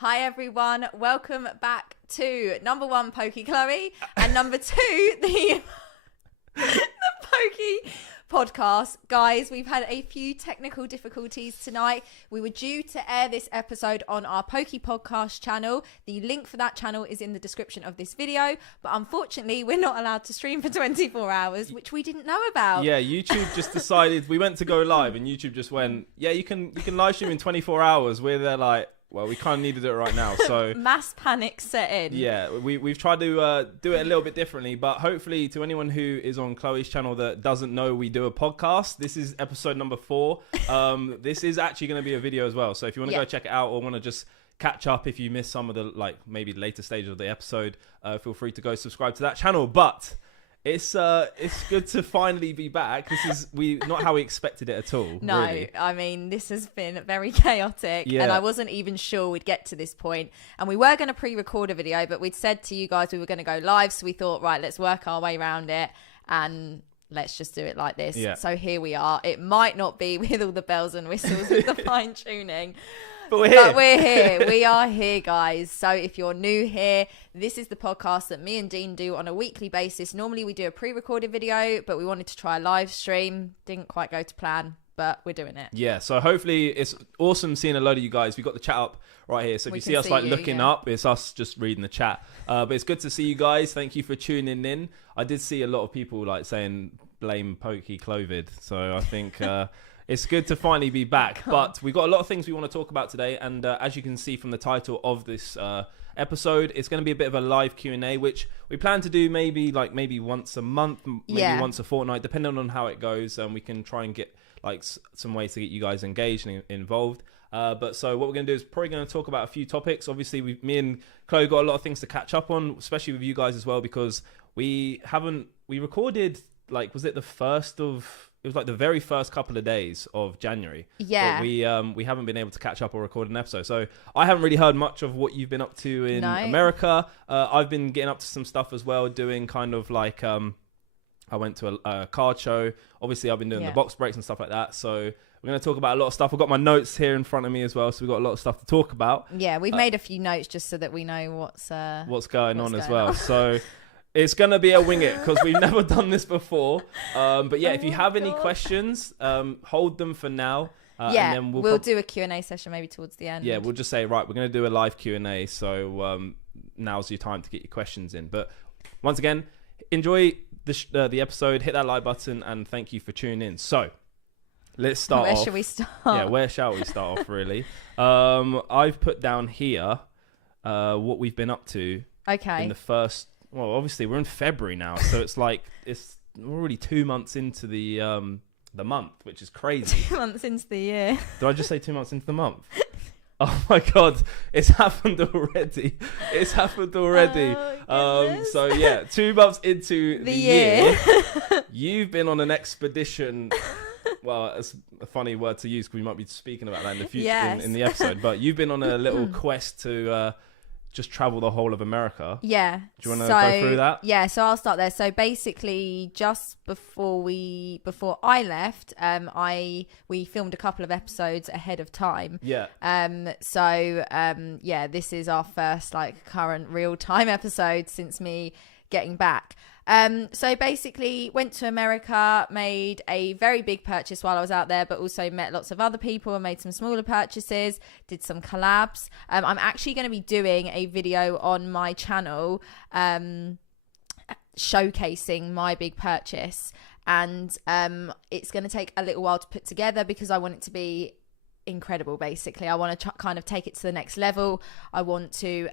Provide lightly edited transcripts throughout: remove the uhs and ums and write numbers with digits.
Hi everyone, welcome back to number 1 Pokey Chloe and number 2 the Pokey Podcast. Guys, we've had a few technical difficulties tonight. We were due to air this episode on our Pokey Podcast channel. The link for that channel is in the description of this video, but unfortunately we're not allowed to stream for 24 hours, which we didn't know about. Yeah, YouTube just decided, we went to go live and YouTube just went, yeah, you can live stream in 24 hours. We're there like, well, we kind of need to do it right now. So mass panic set in. Yeah, we've tried to do it a little bit differently, but hopefully to anyone who is on Chloe's channel that doesn't know we do a podcast, this is episode number 4. This is actually going to be a video as well. So if you want to go check it out or want to just catch up if you missed some of the maybe later stages of the episode, feel free to go subscribe to that channel. But it's good to finally be back. This is not how we expected it at all. No, really. I mean, this has been very chaotic and I wasn't even sure we'd get to this point. And we were going to pre-record a video, but we'd said to you guys we were going to go live. So we thought, right, let's work our way around it and let's just do it like this. Yeah. So here we are. It might not be with all the bells and whistles with the fine tuning. But we're here. But we're here. We are here, guys. So if you're new here, this is the podcast that me and Dean do on a weekly basis. Normally we do a pre-recorded video, but we wanted to try a live stream. Didn't quite go to plan, but we're doing it. Yeah, so hopefully it's awesome seeing a load of you guys. We've got the chat up right here. So if you see us looking up, it's us just reading the chat. But it's good to see you guys. Thank you for tuning in. I did see a lot of people saying blame Pokey Clovid. So I think... it's good to finally be back, but we've got a lot of things we want to talk about today. And as you can see from the title of this episode, it's going to be a bit of a live Q&A, which we plan to do maybe once a month, maybe once a fortnight, depending on how it goes. And we can try and get some ways to get you guys engaged and involved. But so what we're going to do is probably going to talk about a few topics. Obviously, me and Chloe got a lot of things to catch up on, especially with you guys as well, because we recorded, was it the first of... It was the very first couple of days of January. Yeah. But we haven't been able to catch up or record an episode. So I haven't really heard much of what you've been up to in America. I've been getting up to some stuff as well, doing kind of I went to a card show. Obviously, I've been doing the box breaks and stuff like that. So we're going to talk about a lot of stuff. I've got my notes here in front of me as well. So we've got a lot of stuff to talk about. Yeah, we've made a few notes just so that we know what's going on as well. So... It's going to be a wing it because we've never done this before. But yeah, if you have any questions, hold them for now. And then we'll do a Q&A session maybe towards the end. Yeah, we'll just say, right, we're going to do a live Q&A. So now's your time to get your questions in. But once again, enjoy the episode. Hit that like button and thank you for tuning in. So let's start off. Where should we start? Yeah, where shall we start off, really? I've put down here what we've been up to in the first... Well, obviously we're in February now, so we're already 2 months into the month, which is crazy. 2 months into the year. Did I just say 2 months into the month? Oh my God, it's happened already. So yeah, 2 months into the year. You've been on an expedition. Well, it's a funny word to use because we might be speaking about that in the future in the episode. But you've been on a little quest to just travel the whole of America. Yeah. Do you want to go through that? Yeah, so I'll start there. So basically, just before I left, we filmed a couple of episodes ahead of time. Yeah. This is our first current real time episode since me getting back. So basically went to America, made a very big purchase while I was out there, but also met lots of other people and made some smaller purchases, did some collabs. I'm actually going to be doing a video on my channel, showcasing my big purchase. And, it's going to take a little while to put together because I want it to be incredible. Basically, I want to kind of take it to the next level. I want to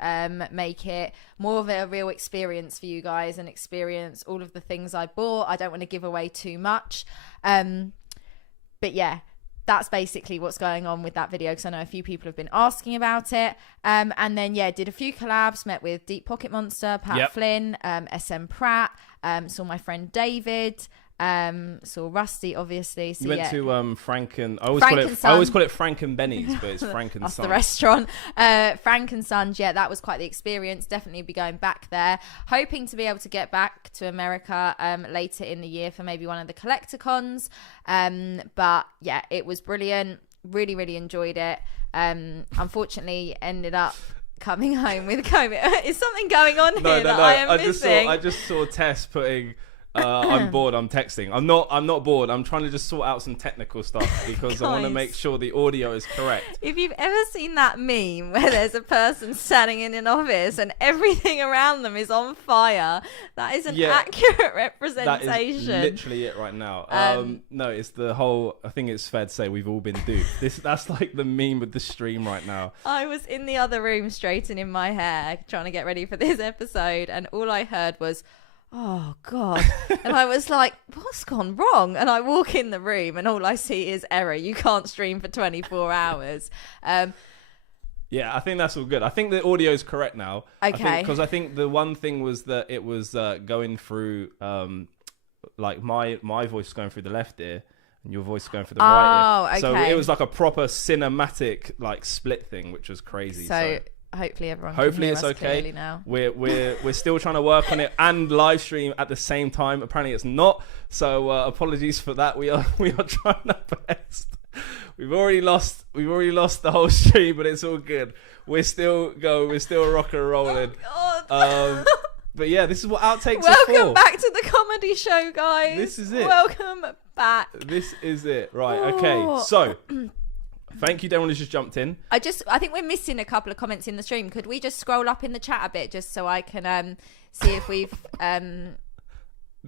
make it more of a real experience for you guys and experience all of the things I bought. I don't want to give away too much, but yeah, that's basically what's going on with that video because I know a few people have been asking about it. And then did a few collabs, met with Deep Pocket Monster, Pat Flynn, SM Pratt, saw my friend David, saw Rusty, obviously. So you went to Frank and I always call it Frank and Benny's, but it's Frank and That's Son. the restaurant. Frank and Sons, that was quite the experience. Definitely be going back there. Hoping to be able to get back to America later in the year for maybe one of the collector cons. But yeah, it was brilliant. Really, really enjoyed it. unfortunately ended up coming home with COVID. Is something going on here that I am missing? I just saw Tess putting I'm bored, I'm texting. I'm not bored. I'm trying to just sort out some technical stuff because I want to make sure the audio is correct. If you've ever seen that meme where there's a person standing in an office and everything around them is on fire, that is an accurate representation. That is literally it right now. No, it's the whole, I think it's fair to say we've all been duped. That's like the meme with the stream right now. I was in the other room straightening my hair, trying to get ready for this episode, and all I heard was, oh God. And I was like, what's gone wrong? And I walk in the room and all I see is error. You can't stream for 24 hours. Yeah, I think that's all good. I think the audio is correct now. Okay. Because I think the one thing was that it was going through, like my voice going through the left ear and your voice going through the right ear. Okay. So it was like a proper cinematic like split thing, which was crazy. So hopefully everyone hopefully can it's hear us okay clearly now. We're still trying to work on it and live stream at the same time. Apparently it's not, so apologies for that. We are trying our best. We've already lost the whole stream, but it's all good. We're still rock and rolling. Oh God. But yeah, this is what outtakes are for. Welcome back to the comedy show, guys. This is it. Welcome back. This is it. Right, okay. So thank you to everyone who's just jumped in. I think we're missing a couple of comments in the stream. Could we just scroll up in the chat a bit just so I can see if we've The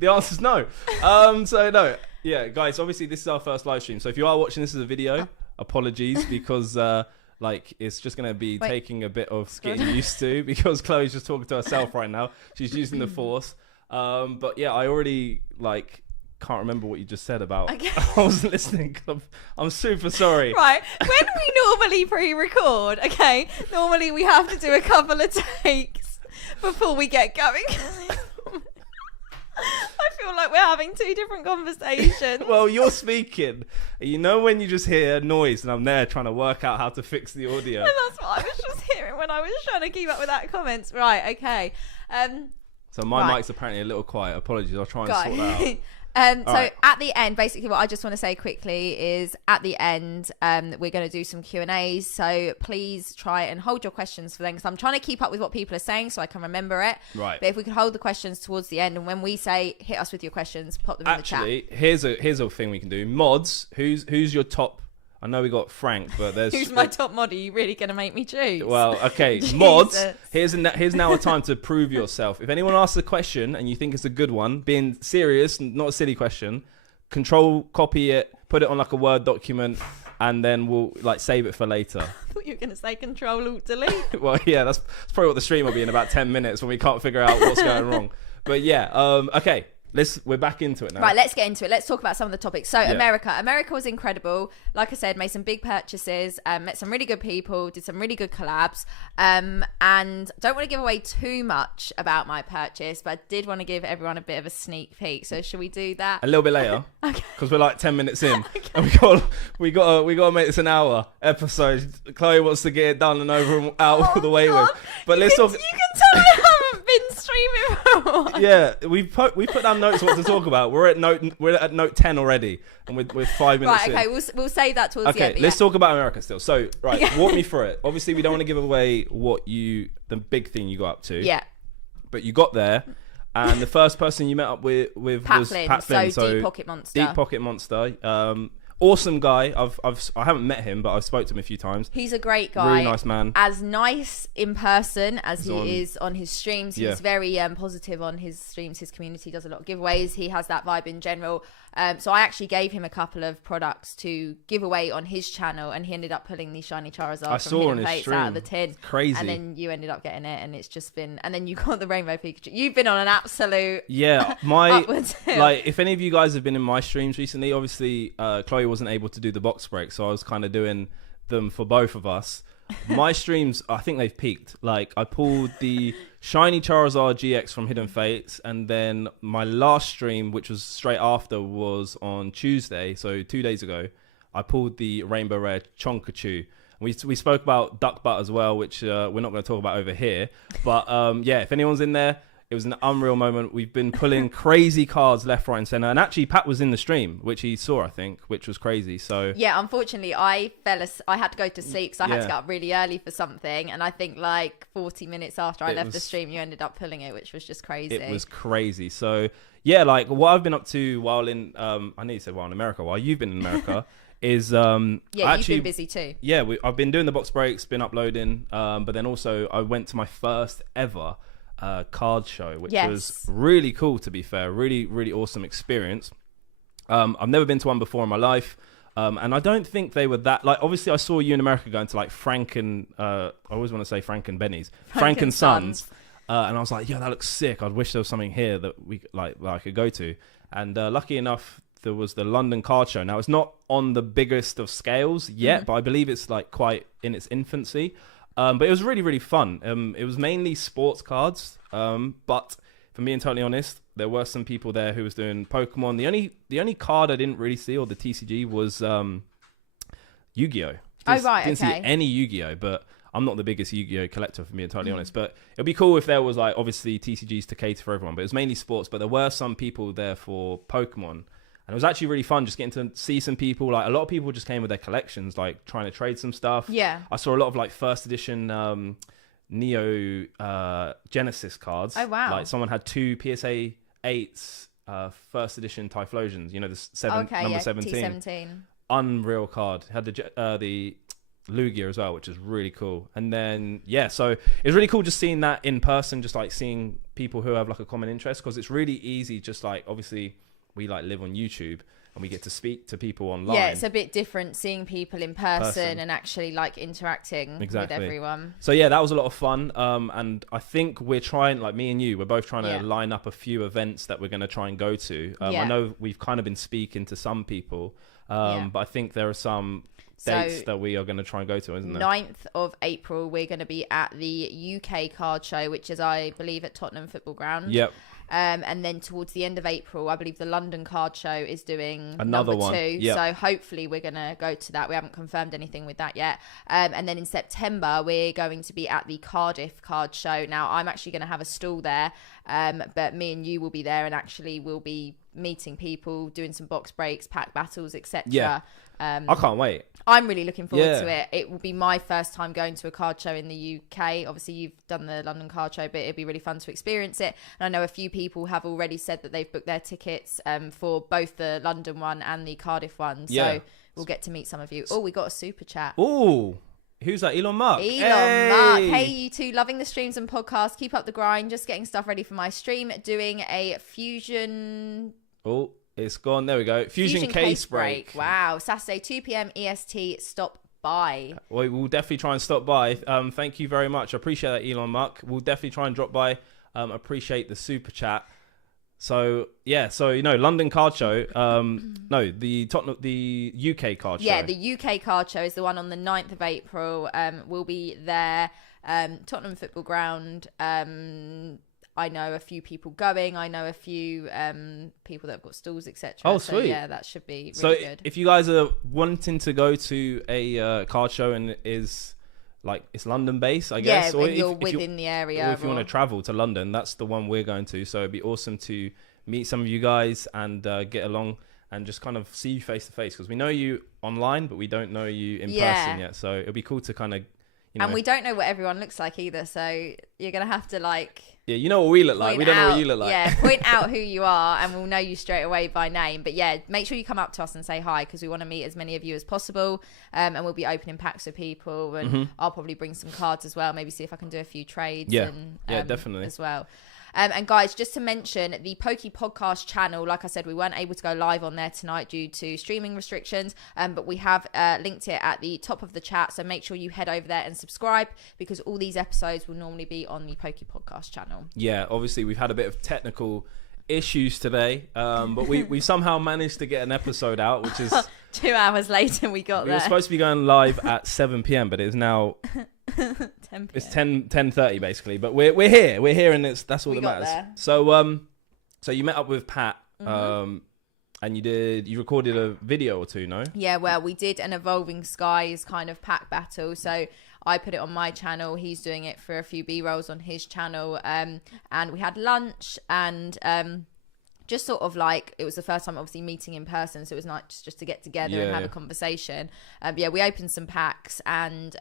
answer's no. So no. Yeah, guys, obviously this is our first live stream. So if you are watching this as a video, apologies because like it's just going to be taking a bit of getting used to because Chloe's just talking to herself right now. She's using the force. But yeah, I already can't remember what you just said about. Okay. I wasn't listening. I'm super sorry. Right. When we normally pre-record, okay, normally we have to do a couple of takes before we get going. I feel like we're having two different conversations. Well, you're speaking. You know when you just hear noise and I'm there trying to work out how to fix the audio. And that's what I was just hearing when I was trying to keep up with that comments. Right, okay. So my mic's apparently a little quiet. Apologies. I'll try and sort that out. So at the end, basically what I just want to say quickly is at the end, we're going to do some Q&As. So please try and hold your questions for them because I'm trying to keep up with what people are saying so I can remember it. Right. But if we could hold the questions towards the end and when we say hit us with your questions, pop them in the chat. Actually, here's a thing we can do. Mods, who's your top? I know we got Frank, but there's... Who's my top mod? Are you really going to make me choose? Well, okay. Mods, here's now a time to prove yourself. If anyone asks a question and you think it's a good one, being serious, not a silly question, copy it, put it on like a Word document, and then we'll save it for later. I thought you were going to say Control-Alt-Delete. Well, yeah, that's probably what the stream will be in about 10 minutes when we can't figure out what's going wrong. But yeah, okay. We're back into it now. Right, let's get into it. Let's talk about some of the topics. So, America was incredible. Like I said, made some big purchases, met some really good people, did some really good collabs, and don't want to give away too much about my purchase, but I did want to give everyone a bit of a sneak peek. So, should we do that a little bit later? Okay. Because we're like 10 minutes in, and we got to make this an hour episode. Chloe wants to get it done and over and out of the way with. But let's talk. You can tell I haven't been streaming for a while. Yeah, we put down notes what to talk about. We're at note 10 already, and we're 5 minutes in. Right, okay, we'll save that towards the end. Okay, let's talk about America still. So, right, walk me through it. Obviously, we don't want to give away the big thing you got up to. Yeah. But you got there, and the first person you met up with was Pat Flynn. So Deep Pocket Monster. Deep Pocket Monster. Awesome guy. I haven't met him, but I've spoke to him a few times. He's a great guy. Really nice man. As nice in person as he is on his streams. He's very positive on his streams. His community does a lot of giveaways. He has that vibe in general. So I actually gave him a couple of products to give away on his channel, and he ended up pulling these shiny Charizard from Hidden Fates out of the tin. It's crazy. And then you ended up getting it, and it's just been. And then you got the Rainbow Pikachu. You've been on an absolute upwards hill. Like if any of you guys have been in my streams recently, obviously Chloe wasn't able to do the box break, so I was kind of doing them for both of us. My streams, I think they've peaked. Like I pulled the shiny Charizard GX from Hidden Fates, and then my last stream, which was straight after, was on Tuesday, so 2 days ago. I pulled the Rainbow Rare Chonkachu. We spoke about Duck Butt as well, which we're not going to talk about over here. But yeah, if anyone's in there, It was an unreal moment. We've been pulling crazy cards left, right, and center. And actually, Pat was in the stream, which he saw, I think, which was crazy. So yeah, unfortunately, I had to go to sleep, so I had to get up really early for something. And I think like 40 minutes after I left the stream, you ended up pulling it, which was just crazy. It was crazy. So yeah, like what I've been up to while in, I know you said while in America, while you've been in America. Is you've been busy too. Yeah, I've been doing the box breaks, been uploading, but then also I went to my first ever card show, which was really cool, to be fair. Really, really awesome experience. I've never been to one before in my life, and I don't think they were that, like, obviously I saw you in America going to like Frank and I always want to say Frank and Benny's, Frank and Sons, and I was like, yeah, that looks sick. I'd wish there was something here that we that I could go to. And lucky enough, there was the London Card Show. Now, it's not on the biggest of scales yet, but I believe it's like quite in its infancy. But it was really, really fun. It was mainly sports cards. But for being totally honest, there were some people there who was doing Pokemon. The only card I didn't really see, or the TCG, was Yu-Gi-Oh! Didn't see any Yu-Gi-Oh! But I'm not the biggest Yu-Gi-Oh! Collector, for being totally honest. But it'd be cool if there was like obviously TCGs to cater for everyone. But it was mainly sports. But there were some people there for Pokemon. And it was actually really fun just getting to see some people. Like, a lot of people just came with their collections, like trying to trade some stuff. Yeah. I saw a lot of like first edition Neo Genesis cards. Oh, wow. Like someone had 2 PSA 8s first edition Typhlosions. You know, the number 17. T17. Unreal card. Had the Lugia as well, which is really cool. And then, yeah, so it was really cool just seeing that in person, just like seeing people who have like a common interest, because it's really easy, just like, obviously, we like live on YouTube and we get to speak to people online. Yeah, it's a bit different seeing people in person and actually like interacting with everyone. So yeah, that was a lot of fun. And I think we're trying, like me and you, we're both trying to line up a few events that we're going to try and go to. I know we've kind of been speaking to some people, but I think there are some dates that we are going to try and go to, isn't there? 9th of April, we're going to be at the UK card show, which is, I believe, at Tottenham Football Ground. Yep. And then towards the end of April, I believe the London Card Show is doing another number 2. Yep. So hopefully we're going to go to that. We haven't confirmed anything with that yet. And then in September, we're going to be at the Cardiff Card Show. Now, I'm actually going to have a stall there, but me and you will be there, and actually we'll be meeting people, doing some box breaks, pack battles, etc. Yeah. I can't wait. I'm really looking forward to it. It will be my first time going to a card show in the UK. Obviously, you've done the London Card Show, but it'd be really fun to experience it. And I know a few people have already said that they've booked their tickets for both the London one and the Cardiff one. So we'll get to meet some of you. Oh, we got a super chat. Oh, who's that? Elon Musk. Musk. Hey, you two. Loving the streams and podcasts. Keep up the grind. Just getting stuff ready for my stream. Doing a fusion... Oh, it's gone. There we go. Fusion case break. Wow. Saturday, 2 p.m. EST. Stop by. Well, we'll definitely try and stop by. Thank you very much. I appreciate that, Elon Musk. We'll definitely try and drop by. Appreciate the super chat. So, yeah. So, you know, London Card Show. No, the UK Card Show. Yeah, the UK Card Show is the one on the 9th of April. We'll be there. Tottenham Football Ground. I know a few people going. I know a few people that have got stalls, etc. Oh, so, sweet. Yeah, that should be So really good. if you guys are wanting to go to a card show and it is like it's London based, I guess. Yeah, or if you're within the area. Or if you want to travel to London, that's the one we're going to. So it'd be awesome to meet some of you guys and get along and just kind of see you face to face, because we know you online, but we don't know you in person yet. So it'd be cool to kind of, you know. And we don't know what everyone looks like either. So you're going to have to like... Yeah, you know what we look like. We don't know what you look like. Yeah, point out who you are and we'll know you straight away by name. But yeah, make sure you come up to us and say hi, because we want to meet as many of you as possible. And we'll be opening packs for people. And I'll probably bring some cards as well. Maybe see if I can do a few trades. Yeah, definitely. As well. And guys, just to mention, the Poke Podcast channel, like I said, we weren't able to go live on there tonight due to streaming restrictions, but we have linked it at the top of the chat, so make sure you head over there and subscribe, because all these episodes will normally be on the Poke Podcast channel. Yeah, obviously we've had a bit of technical issues today, but we somehow managed to get an episode out, which is 2 hours later we got there. We were supposed to be going live at 7 p.m, but it is now 10 p.m. It's 10:30 basically, but we're here and that's all that matters. There. So you met up with Pat, and you recorded a video or two, no? Yeah, well, we did an Evolving Skies kind of pack battle. So I put it on my channel. He's doing it for a few B-rolls on his channel. And we had lunch and just sort of like, it was the first time obviously meeting in person, so it was nice just to get together and have a conversation. We opened some packs, and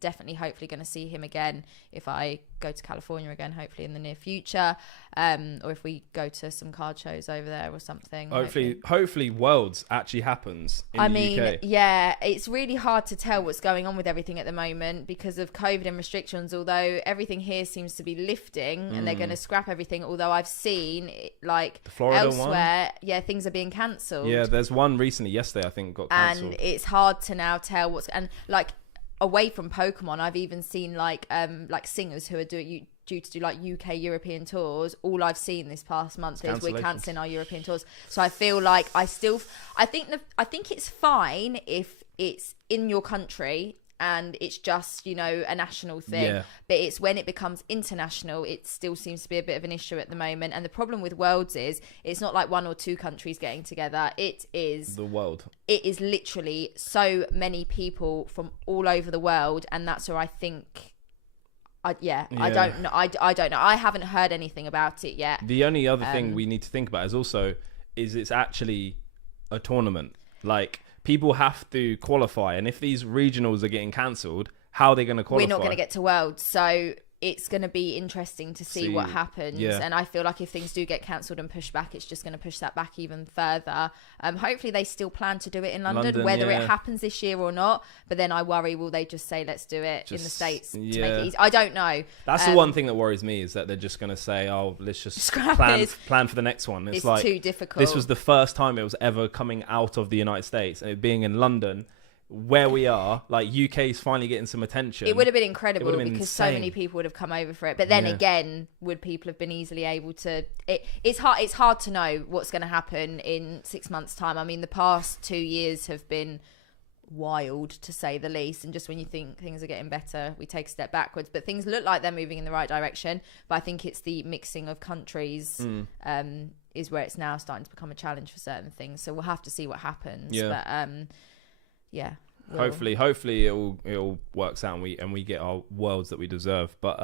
definitely hopefully going to see him again if I go to California again, hopefully in the near future, or if we go to some card shows over there or something. Hopefully Worlds actually happens in the UK. Yeah, it's really hard to tell what's going on with everything at the moment because of COVID and restrictions, although everything here seems to be lifting and they're going to scrap everything, although I've seen like the Florida elsewhere one? Things are being cancelled. There's one recently yesterday I think got cancelled, and it's hard to now tell what's, and like away from Pokemon, I've even seen like singers who are due to do like UK European tours. All I've seen this past month is we're cancelling our European tours. So I feel like I think it's fine if it's in your country and it's just, you know, a national thing, but it's when it becomes international, it still seems to be a bit of an issue at the moment. And the problem with Worlds is it's not like one or two countries getting together, it is the world. It is literally so many people from all over the world, and that's where I think I don't know. I don't know. I haven't heard anything about it yet. The only other thing we need to think about is it's actually a tournament. Like, people have to qualify, and if these regionals are getting cancelled, how are they going to qualify? We're not going to get to Worlds, so it's going to be interesting to see what happens. And I feel like if things do get cancelled and pushed back, it's just going to push that back even further. Hopefully they still plan to do it in London, whether it happens this year or not. But then I worry, will they just say, let's do it in the States to make it easy? I don't know. That's the one thing that worries me, is that they're just going to say, oh, let's just plan for the next one. It's like, too difficult. This was the first time it was ever coming out of the United States, and it being in London, where we are, like, UK is finally getting some attention. It would have been incredible because insane. So many people would have come over for it. But then again, would people have been easily able to? It's hard to know what's going to happen in 6 months' time. I mean, the past 2 years have been wild, to say the least. And just when you think things are getting better, we take a step backwards. But things look like they're moving in the right direction. But I think it's the mixing of countries is where it's now starting to become a challenge for certain things. So we'll have to see what happens. But hopefully it all works out and we get our Worlds that we deserve. But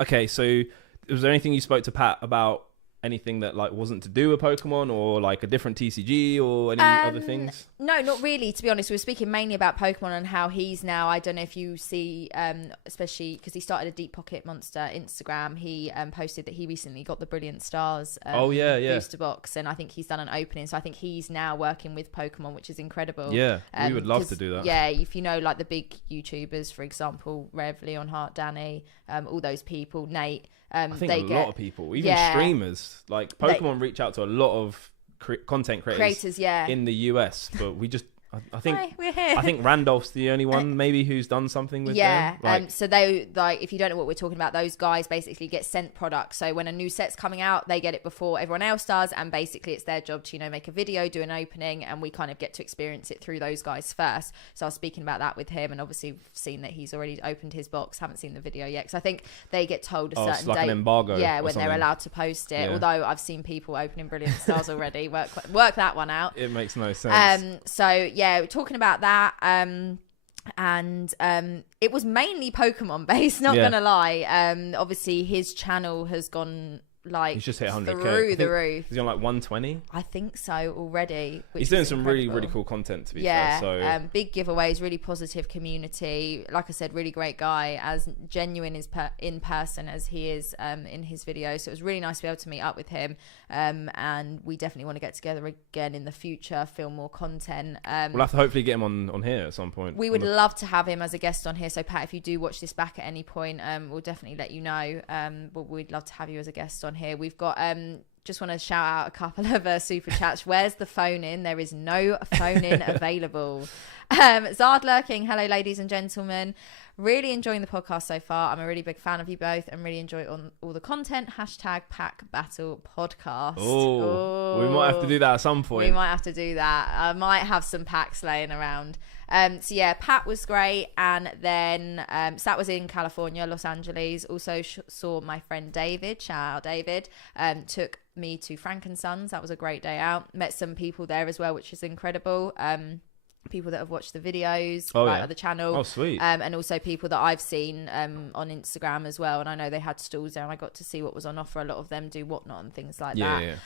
okay, so was there anything you spoke to Pat about, anything that like wasn't to do with Pokemon, or like a different TCG or any other things? No, not really, to be honest. We were speaking mainly about Pokemon and how he's now, I don't know if you see, especially because he started a Deep Pocket Monster Instagram, he posted that he recently got the Brilliant Stars booster box, and I think he's done an opening, so I think he's now working with Pokemon, which is incredible. We would love to do that. If you know, like the big YouTubers, for example, Rev, Leonhardt, Danny, all those people, Nate, I think a lot of people, even streamers, like Pokemon reach out to a lot of content creators in the US, but we just I think we're here. I think Randolph's the only one maybe who's done something with them. So they, like, if you don't know what we're talking about, those guys basically get sent products. So when a new set's coming out, they get it before everyone else does, and basically it's their job to, you know, make a video, do an opening, and we kind of get to experience it through those guys first. So I was speaking about that with him, and obviously we've seen that he's already opened his box. Haven't seen the video yet, because I think they get told a certain it's like date, an embargo, when they're allowed to post it. Although I've seen people opening Brilliant Stars already. Work that one out. It makes no sense. So yeah, we're talking about that, and it was mainly Pokemon based, not gonna lie. Obviously his channel has gone, like, he's just hit 100k through the roof. He's on like 120, I think so, already. He's doing some really cool content, to be fair. So big giveaways, really positive community. Like I said, really great guy, as genuine in person as he is in his videos. So it was really nice to be able to meet up with him, and we definitely want to get together again in the future, film more content. We'll have to hopefully get him on here at some point. We would love to have him as a guest on here. So Pat, if you do watch this back at any point, we'll definitely let you know. But we'd love to have you as a guest on here. We've got just want to shout out a couple of super chats. Where's the phone in? There is no phone in available. Zard lurking, hello ladies and gentlemen, really enjoying the podcast so far. I'm a really big fan of you both and really enjoy all the content. #Pack Battle Podcast. We might have to do that at some point. We might have to do that. I might have some packs laying around. So yeah, Pat was great, and then so that was in California, Los Angeles. Also saw my friend David, shout out David, took me to Frank & Sons. That was a great day out. Met some people there as well, which is incredible. people that have watched the videos of the channel. Oh, sweet. And also people that I've seen on Instagram as well. And I know they had stalls there and I got to see what was on offer. A lot of them do whatnot and things like that.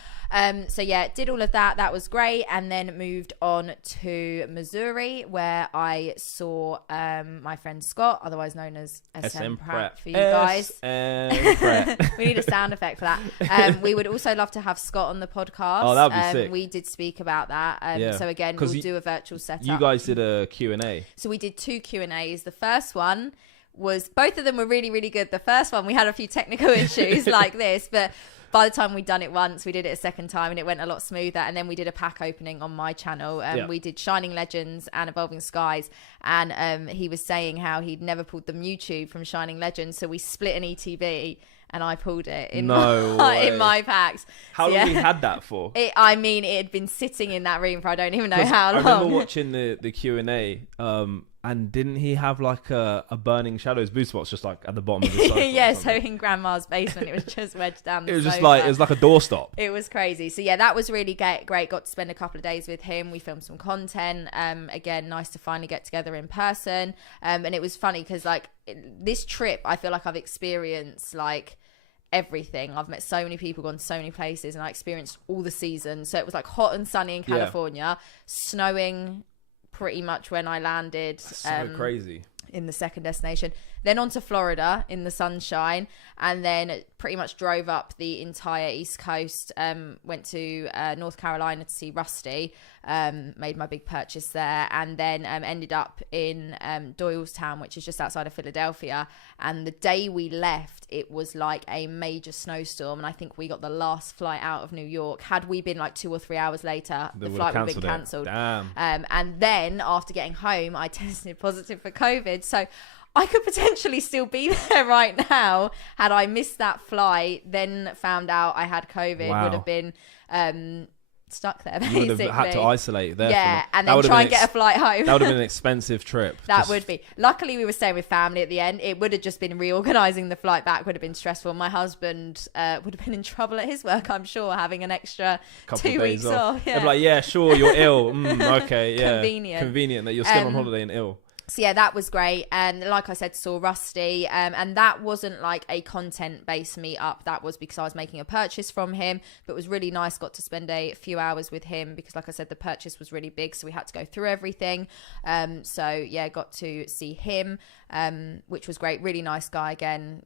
So yeah, did all of that. That was great. And then moved on to Missouri, where I saw my friend Scott, otherwise known as SM Pratt for you guys. We need a sound effect for that. We would also love to have Scott on the podcast. Oh, that'd be sick. We did speak about that. So again, we'll do a virtual setup. You guys did a Q&A. So we did 2 Q&As. The first one was, both of them were really, really good. The first one, we had a few technical issues like this, but by the time we'd done it once, we did it a second time and it went a lot smoother. And then we did a pack opening on my channel. We did Shining Legends and Evolving Skies. And he was saying how he'd never pulled the Mewtwo from Shining Legends. So we split an ETB and I pulled it in my packs. How long have you had that for? It had been sitting in that room for I don't even know how long. I remember watching the Q&A, and didn't he have like a Burning Shadows booster box just like at the bottom of the sofa? Yeah, so in Grandma's basement, it was just wedged down the sofa. It was like a doorstop. It was crazy. So yeah, that was really great. Got to spend a couple of days with him. We filmed some content. Again, nice to finally get together in person. And it was funny because like this trip, I feel like I've experienced like everything. I've met so many people, gone to so many places, and I experienced all the seasons. So it was like hot and sunny in California, snowing pretty much when I landed. That's so crazy. In the second destination, then on to Florida in the sunshine, and then pretty much drove up the entire East Coast. Went to North Carolina to see Rusty, made my big purchase there, and then ended up in Doylestown, which is just outside of Philadelphia. And the day we left, it was like a major snowstorm, and I think we got the last flight out of New York. Had we been like 2 or 3 hours later, the flight would have been cancelled. Damn. And then after getting home, I tested positive for COVID. So I could potentially still be there right now had I missed that flight, then found out I had COVID. Wow. Would have been stuck there, basically. You would have had to isolate there. Yeah, and then try and get a flight home. That would have been an expensive trip. Would be. Luckily, we were staying with family at the end. It would have just been reorganising the flight back would have been stressful. My husband would have been in trouble at his work, I'm sure, having an extra 2 weeks off. Yeah. They'd be like, yeah, sure, you're ill. Okay, yeah. Convenient that you're still on holiday and ill. So yeah, that was great. And like I said, saw Rusty. And that wasn't like a content-based meetup. That was because I was making a purchase from him. But it was really nice. Got to spend a few hours with him because, like I said, the purchase was really big. So we had to go through everything. So yeah, got to see him, which was great. Really nice guy again.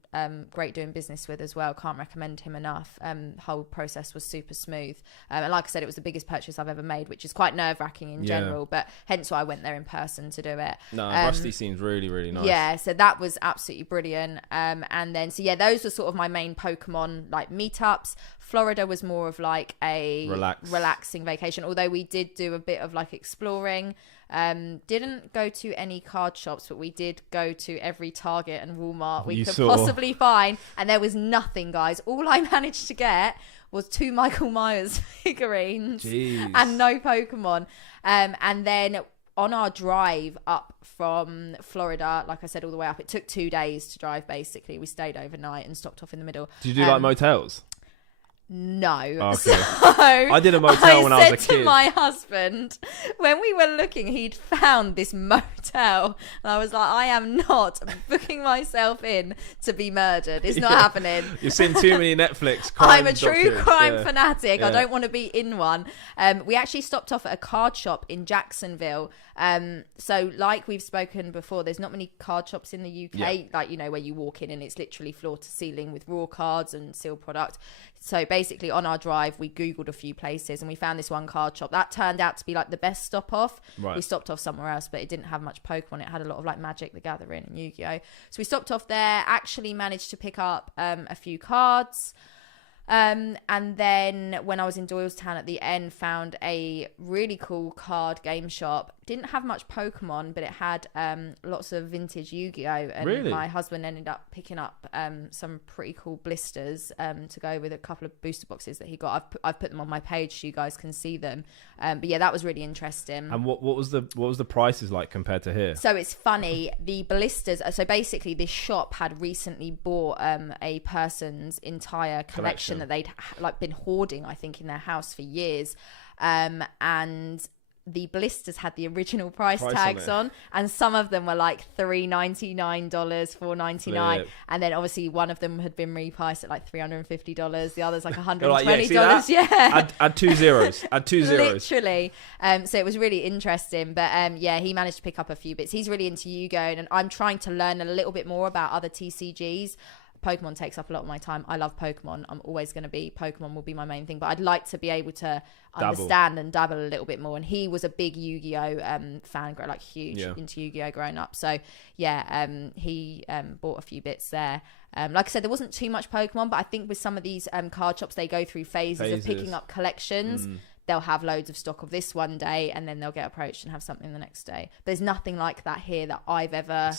Great doing business with as well. Can't recommend him enough. Whole process was super smooth. And like I said, it was the biggest purchase I've ever made, which is quite nerve-wracking in general. But hence why I went there in person to do it. No, Rusty seems really, really nice. Yeah, so that was absolutely brilliant. And then, so yeah, those were sort of my main Pokemon like meetups. Florida was more of like a relaxing vacation, although we did do a bit of like exploring. Didn't go to any card shops, but we did go to every Target and Walmart we could possibly find, and there was nothing, guys. All I managed to get was 2 Michael Myers figurines and no Pokemon. And then on our drive up from Florida, like I said, all the way up, it took 2 days to drive, basically. We stayed overnight and stopped off in the middle. Did you do like motels? No. Okay. So I did a motel when I was a kid. I said to my husband, when we were looking, he'd found this motel. And I was like, I am not booking myself in to be murdered. It's not happening. You've seen too many Netflix crime I'm a true crime fanatic. Yeah. I don't want to be in one. We actually stopped off at a card shop in Jacksonville. So like we've spoken before, there's not many card shops in the UK, like, you know, where you walk in and it's literally floor to ceiling with raw cards and sealed product. So basically on our drive, we Googled a few places and we found this one card shop. That turned out to be like the best stop off. Right. We stopped off somewhere else, but it didn't have much Pokemon. It had a lot of like Magic the Gathering and Yu-Gi-Oh! So we stopped off there, actually managed to pick up a few cards. And then when I was in Doylestown at the end, found a really cool card game shop. Didn't have much Pokemon, but it had lots of vintage Yu-Gi-Oh! And my husband ended up picking up some pretty cool blisters to go with a couple of booster boxes that he got. I've put them on my page so you guys can see them. But yeah, that was really interesting. And what was the prices like compared to here? So it's funny, the blisters. So basically, this shop had recently bought a person's entire collection that they'd like been hoarding, I think, in their house for years. And the blisters had the original price tags on, and some of them were like $3.99, $4.99, and then obviously one of them had been repriced at like $350, the others like $120. Like, yeah, add two zeros literally. So it was really interesting, but yeah, he managed to pick up a few bits. He's really into Yu-Gi-Oh, and I'm trying to learn a little bit more about other TCGs. Pokemon takes up a lot of my time. I love Pokemon. I'm always going to be, Pokemon will be my main thing, but I'd like to be able to understand and dabble a little bit more. And he was a big Yu-Gi-Oh fan, like huge into Yu-Gi-Oh growing up. So yeah, he bought a few bits there. Like I said, there wasn't too much Pokemon, but I think with some of these card shops, they go through phases of picking up collections. They'll have loads of stock of this one day, and then they'll get approached and have something the next day. There's nothing like that here that I've ever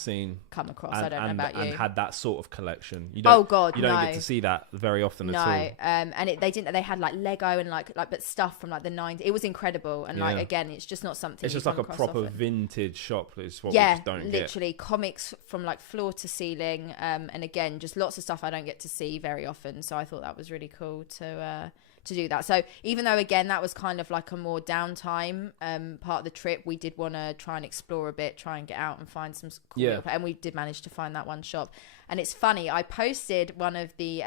come across. I don't know about you. And had that sort of collection. You don't get to see that very often at all. And they didn't. They had like Lego and like but stuff from like the 90s. It was incredible. And like again, it's just not something. It's just like a proper vintage shop. Is what we just don't literally get. Comics from like floor to ceiling. And again, just lots of stuff I don't get to see very often. So I thought that was really cool to do that. So even though again that was kind of like a more downtime part of the trip, we did want to try and explore a bit, try and get out and find some cool and we did manage to find that one shop. And it's funny, I posted one of the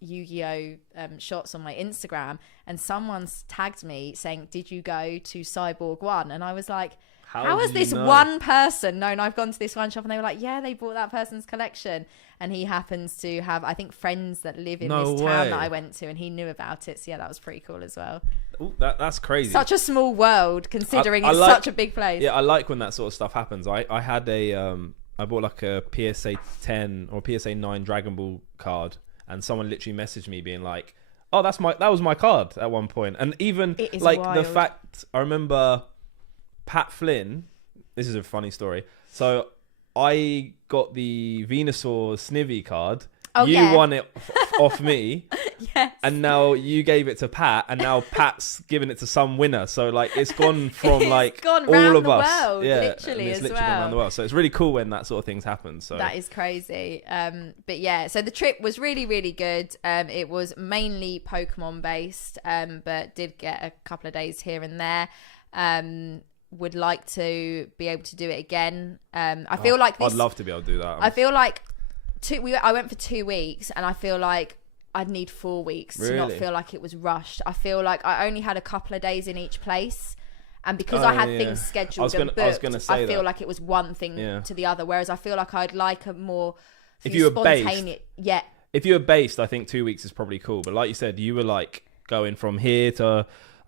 Yu-Gi-Oh shots on my Instagram, and someone's tagged me saying, did you go to Cyborg 1? And I was like, how has this one person known I've gone to this one shop? And they were like, yeah, they bought that person's collection. And he happens to have, I think, friends that live in this town that I went to, and he knew about it. So yeah, that was pretty cool as well. Ooh, that's crazy. Such a small world, considering it's such a big place. Yeah, I like when that sort of stuff happens. I had I bought like a PSA 10 or PSA 9 Dragon Ball card, and someone literally messaged me being like, oh, that was my card at one point. And even like wild. The fact, I remember Pat Flynn, this is a funny story. So I got the Venusaur Snivy card. You won it off me. Yes. And now you gave it to Pat, and now Pat's given it to some winner. So like it's gone from like all of us. World, literally it's as literally gone around the world. So it's really cool when that sort of things happen. So that is crazy. But yeah, so the trip was really, really good. It was mainly Pokemon based, but did get a couple of days here and there. Would like to be able to do it again. I feel like I'd love to be able to do that. I feel like I went for 2 weeks, and I feel like I'd need 4 weeks to not feel like it was rushed. I feel like I only had a couple of days in each place, and because I had things scheduled and booked, I feel like it was one thing to the other. Whereas I feel like I'd like a more if you were based. Yeah. If you were based, I think 2 weeks is probably cool. But like you said, you were like going from here to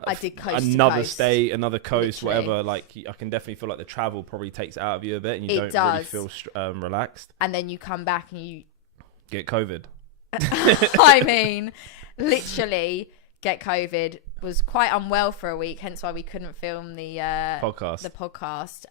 I did coast another to coast. state, another coast, literally. Whatever. Like I can definitely feel like the travel probably takes it out of you a bit, and you don't really feel relaxed. And then you come back and you get COVID. I mean, literally get COVID. Was quite unwell for a week, hence why we couldn't film the podcast.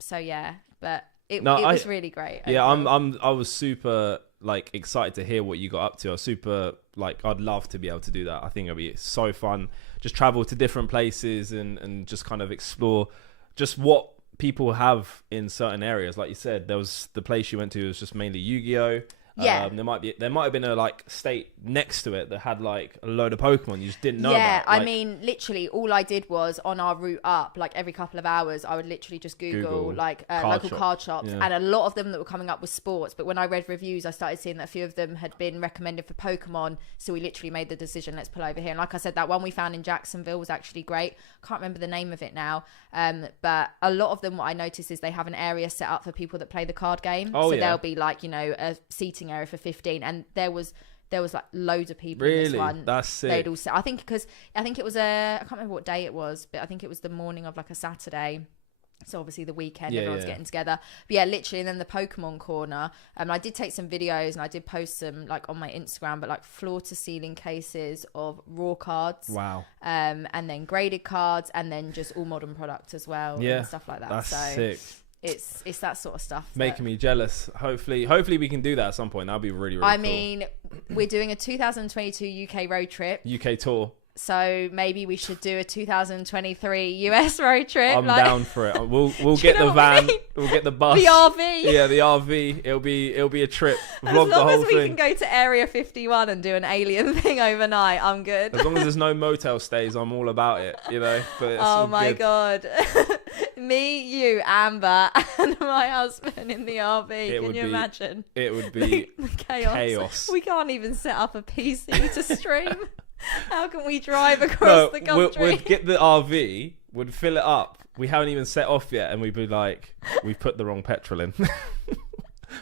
So yeah, but it was really great. Yeah, I was super like excited to hear what you got up to. I was super like, I'd love to be able to do that. I think it'd be so fun. Just travel to different places and just kind of explore just what people have in certain areas. Like you said, there was the place you went to was just mainly Yu-Gi-Oh. Yeah, there might have been a like state next to it that had like a load of Pokemon you just didn't know about. Yeah, I mean, literally all I did was on our route up, like every couple of hours, I would literally just Google like local card shops, and a lot of them that were coming up was sports. But when I read reviews, I started seeing that a few of them had been recommended for Pokemon, so we literally made the decision, let's pull over here. And like I said, that one we found in Jacksonville was actually great. Can't remember the name of it now, but a lot of them, what I noticed is they have an area set up for people that play the card game. There'll be like, you know, a seating area for 15, and there was like loads of people in this one. That's sick. They'd all I think it was I can't remember what day it was, but I think it was the morning of like a Saturday. So obviously the weekend, everyone's getting together. But yeah, literally, and then the Pokemon corner. I did take some videos and I did post them like on my Instagram, but like floor to ceiling cases of raw cards. Wow. And then graded cards, and then just all modern products as well. Yeah, and stuff like that. That's sick. It's that sort of stuff. Making me jealous. Hopefully we can do that at some point. That'll be really, really cool. I mean, we're doing a 2022 UK road trip. UK tour. So maybe we should do a 2023 US road trip. I'm down for it. We'll get the van. We'll get the bus. The RV. Yeah, the RV. It'll be a trip. Vlog as long as we can go to Area 51 and do an alien thing overnight, I'm good. As long as there's no motel stays, I'm all about it. But it's oh my God. Me, you, Amber, and my husband in the RV. Can you imagine? It would be the chaos. We can't even set up a PC to stream. How can we drive across the country? We'd get the RV, would fill it up. We haven't even set off yet, and we'd be like, we've put the wrong petrol in.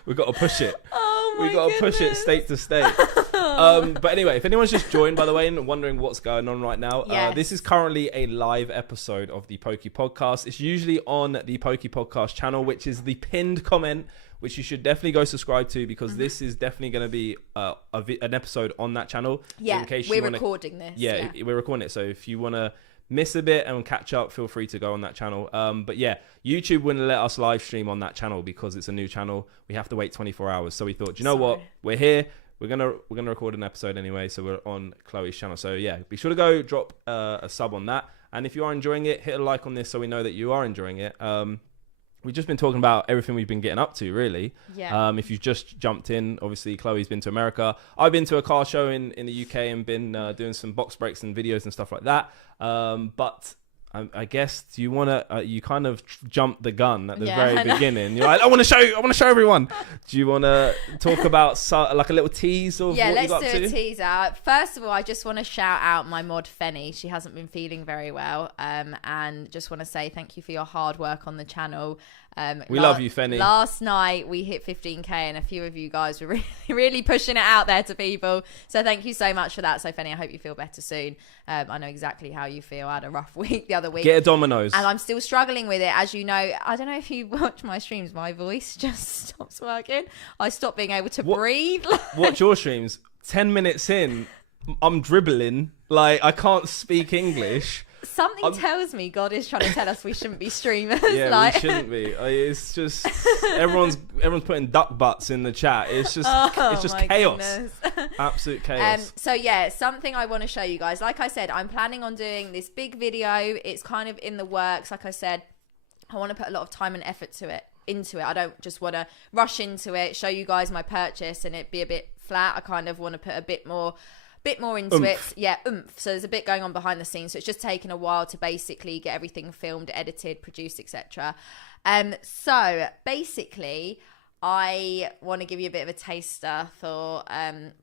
We've got to push it. Oh my We've got to push it state to state. But anyway, if anyone's just joined, by the way, and wondering what's going on right now, this is currently a live episode of the Pokey Podcast. It's usually on the Pokey Podcast channel, which is the pinned comment, which you should definitely go subscribe to, because this is definitely going to be an episode on that channel. Yeah, we're recording this. Yeah, we're recording it. So if you want to miss a bit and catch up, feel free to go on that channel. But yeah, YouTube wouldn't let us live stream on that channel because it's a new channel. We have to wait 24 hours. So we thought, you know what? We're here. We're gonna record an episode anyway. So we're on Chloe's channel. So yeah, be sure to go drop a sub on that. And if you are enjoying it, hit a like on this so we know that you are enjoying it. We've just been talking about everything we've been getting up to, really. Yeah. If you've just jumped in, obviously Chloe's been to America. I've been to a car show in the UK and been doing some box breaks and videos and stuff like that. But I guess you want to, you kind of jumped the gun at the very beginning. You're like, I want to show everyone. Do you want to talk about like a little tease of what you got to? Let's do a teaser. First of all, I just want to shout out my mod Fenny. She hasn't been feeling very well. And just want to say thank you for your hard work on the channel. We love you, Fenny. Last night we hit 15k and a few of you guys were really, really pushing it out there to people. So thank you so much for that. So Fenny, I hope you feel better soon. I know exactly how you feel. I had a rough week the other week. Get a Domino's. And I'm still struggling with it. As you know, I don't know if you watch my streams, my voice just stops working. I stop being able to breathe. Watch your streams. 10 minutes in, I'm dribbling. Like, I can't speak English. Something tells me God is trying to tell us we shouldn't be streamers. Yeah, we shouldn't be. It's just everyone's putting duck butts in the chat. It's just chaos. Absolute chaos. So yeah, something I want to show you guys. Like I said, I'm planning on doing this big video. It's kind of in the works. Like I said, I want to put a lot of time and effort into it. I don't just want to rush into it, show you guys my purchase and it be a bit flat. I kind of want to put a bit more into it. Yeah, oomph. So there's a bit going on behind the scenes. So it's just taken a while to basically get everything filmed, edited, produced, etc. So basically, I want to give you a bit of a taster for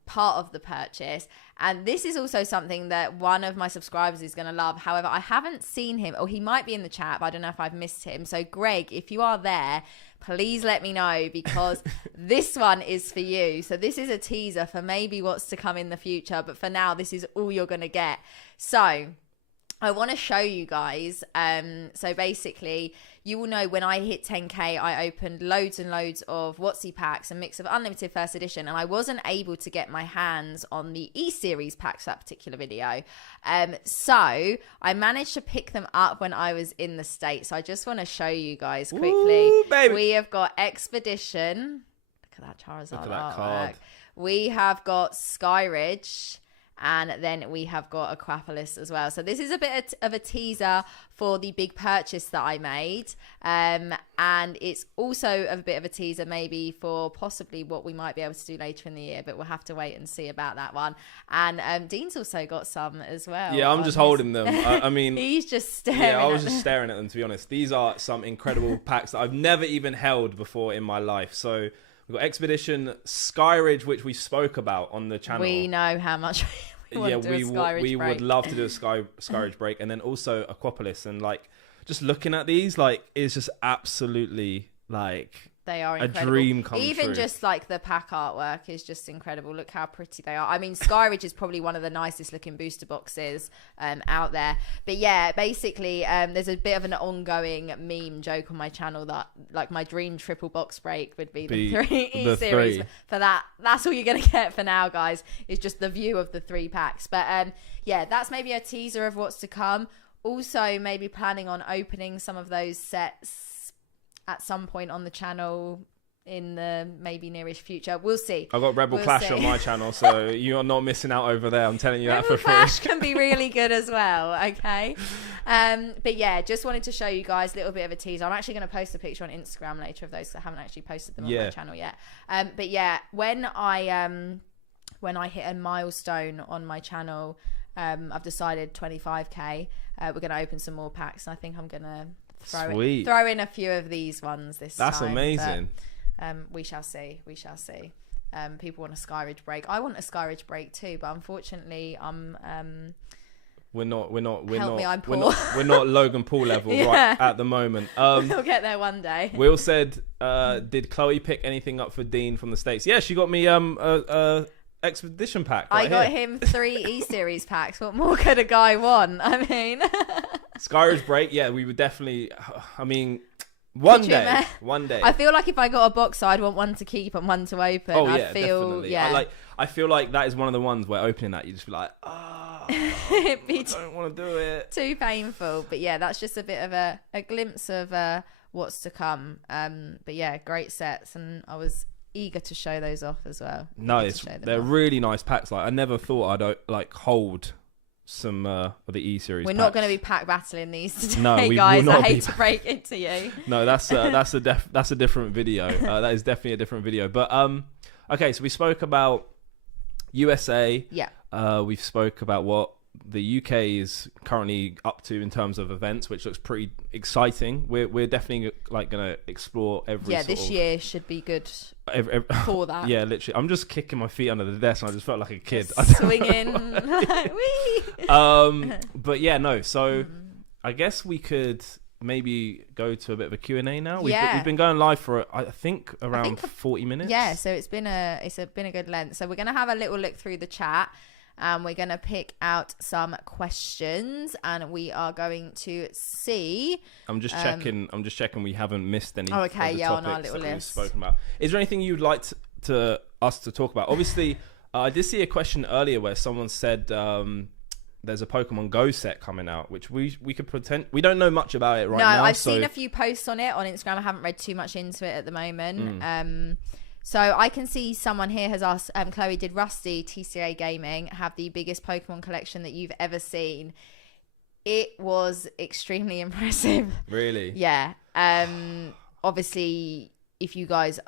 part of the purchase. And this is also something that one of my subscribers is going to love. However, I haven't seen him, or he might be in the chat, but I don't know if I've missed him. So Greg, if you are there, please let me know, because this one is for you. So this is a teaser for maybe what's to come in the future. But for now, this is all you're going to get. So I want to show you guys. So basically, you will know when I hit 10k, I opened loads and loads of WotC packs, a mix of unlimited first edition, and I wasn't able to get my hands on the E-series packs for that particular video. So I managed to pick them up when I was in the States. So I just want to show you guys quickly. Ooh, baby. We have got Expedition. Look at that Charizard Look at that artwork. card. We have got Skyridge. And then we have got Aquapolis as well. So this is a bit of a teaser for the big purchase that I made. And it's also a bit of a teaser maybe for possibly what we might be able to do later in the year. But we'll have to wait and see about that one. And Dean's also got some as well. Yeah, I'm just holding them. I mean... He's just staring Yeah, I was at just them. staring at them, to be honest. These are some incredible packs that I've never even held before in my life. So... we've got Expedition, Skyridge, which we spoke about on the channel. We know how much we want to do a Skyridge we break. would love to do a Skyridge break, and then also Aquapolis. And like, just looking at these, like, it's just absolutely like They are a incredible. dream come Even true. just like the pack artwork is just incredible. Look how pretty they are. I mean, Skyridge is probably one of the nicest looking booster boxes out there. But yeah, basically, there's a bit of an ongoing meme joke on my channel that like my dream triple box break would be the 3 E-series. For that, that's all you're going to get for now, guys, is just the view of the 3 packs. But yeah, that's maybe a teaser of what's to come. Also, maybe planning on opening some of those sets at some point on the channel in the maybe nearish future. We'll see. I've got Rebel Clash on my channel, so you're not missing out over there. I'm telling you that for free. Rebel Clash can be really good as well, okay? But yeah, just wanted to show you guys a little bit of a teaser. I'm actually going to post a picture on Instagram later of those that haven't actually posted them on my channel yet. But yeah, when I hit a milestone on my channel, I've decided 25k. We're going to open some more packs, and I think I'm going to throw in a few of these ones this time. That's amazing. But, we shall see. People want a Skyridge break. I want a Skyridge break too, but unfortunately, we're not Logan Paul level right at the moment. We'll get there one day. Will said, did Chloe pick anything up for Dean from the States? Yeah, she got me expedition pack. I got him 3 E-Series packs. What more could a guy want? I mean, Skyridge break. Yeah, we would definitely. I mean, one day. I feel like if I got a box, I'd want one to keep and one to open. Oh yeah, definitely. Yeah. I feel like that is one of the ones where opening that you just be like, I don't want to do it. Too painful. But yeah, that's just a bit of a glimpse of what's to come. But yeah, great sets, and I was eager to show those off as well. They're really nice packs. Like I never thought I'd hold some of the E-Series. We're packs. not going to be pack battling these today, no, we guys. will not I hate to break into you. No, that's a different video. That is definitely a different video. But okay, so we spoke about USA. Yeah. We've spoke about what the UK is currently up to in terms of events, which looks pretty exciting. We're definitely like going to explore every. Yeah, this year should be good for that. Yeah, literally. I'm just kicking my feet under the desk, and I just felt like a kid swinging. But yeah, no. So I guess we could maybe go to a bit of a Q&A now. We've been going live for I think around 40 minutes. Yeah, so it's been a good length. So we're gonna have a little look through the chat. We're going to pick out some questions, and we are going to see. I'm just checking we haven't missed any. Oh, okay, of the on our topics little that list. We've spoken about. Is there anything you'd like us to talk about? Obviously, I did see a question earlier where someone said there's a Pokemon Go set coming out, which we could pretend we don't know much about it right now. No, I've seen a few posts on it on Instagram. I haven't read too much into it at the moment. So I can see someone here has asked, Chloe, did Rusty TCA Gaming have the biggest Pokemon collection that you've ever seen? It was extremely impressive. Really? Yeah. Obviously, if you guys,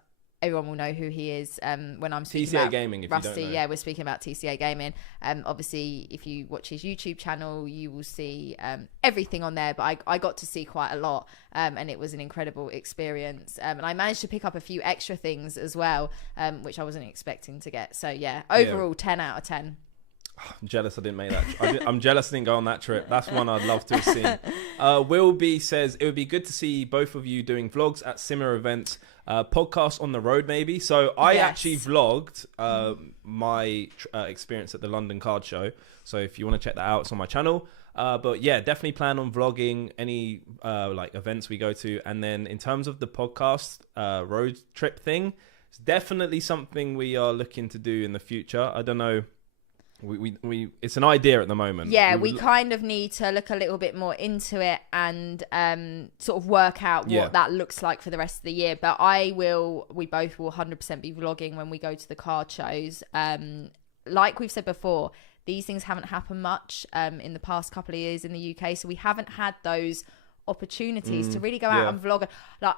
everyone will know who he is. When I'm speaking TCA about Gaming, if Rusty, you don't know. yeah, we're speaking about TCA Gaming. Obviously, if you watch his YouTube channel, you will see everything on there. But I got to see quite a lot, and it was an incredible experience. And I managed to pick up a few extra things as well, which I wasn't expecting to get. So yeah, overall, 10 out of 10. I'm jealous I didn't make that. I'm jealous I didn't go on that trip. That's one I'd love to have seen. Will B says, it would be good to see both of you doing vlogs at similar events, podcasts on the road maybe. So I actually vlogged my experience at the London Card Show. So if you want to check that out, it's on my channel. But yeah, definitely plan on vlogging any like events we go to. And then in terms of the podcast road trip thing, it's definitely something we are looking to do in the future. I don't know. We it's an idea at the moment. Yeah, we kind of need to look a little bit more into it and sort of work out what that looks like for the rest of the year. But we both will 100% be vlogging when we go to the card shows. Like we've said before, these things haven't happened much in the past couple of years in the UK, so we haven't had those opportunities to really go out and vlog. Like,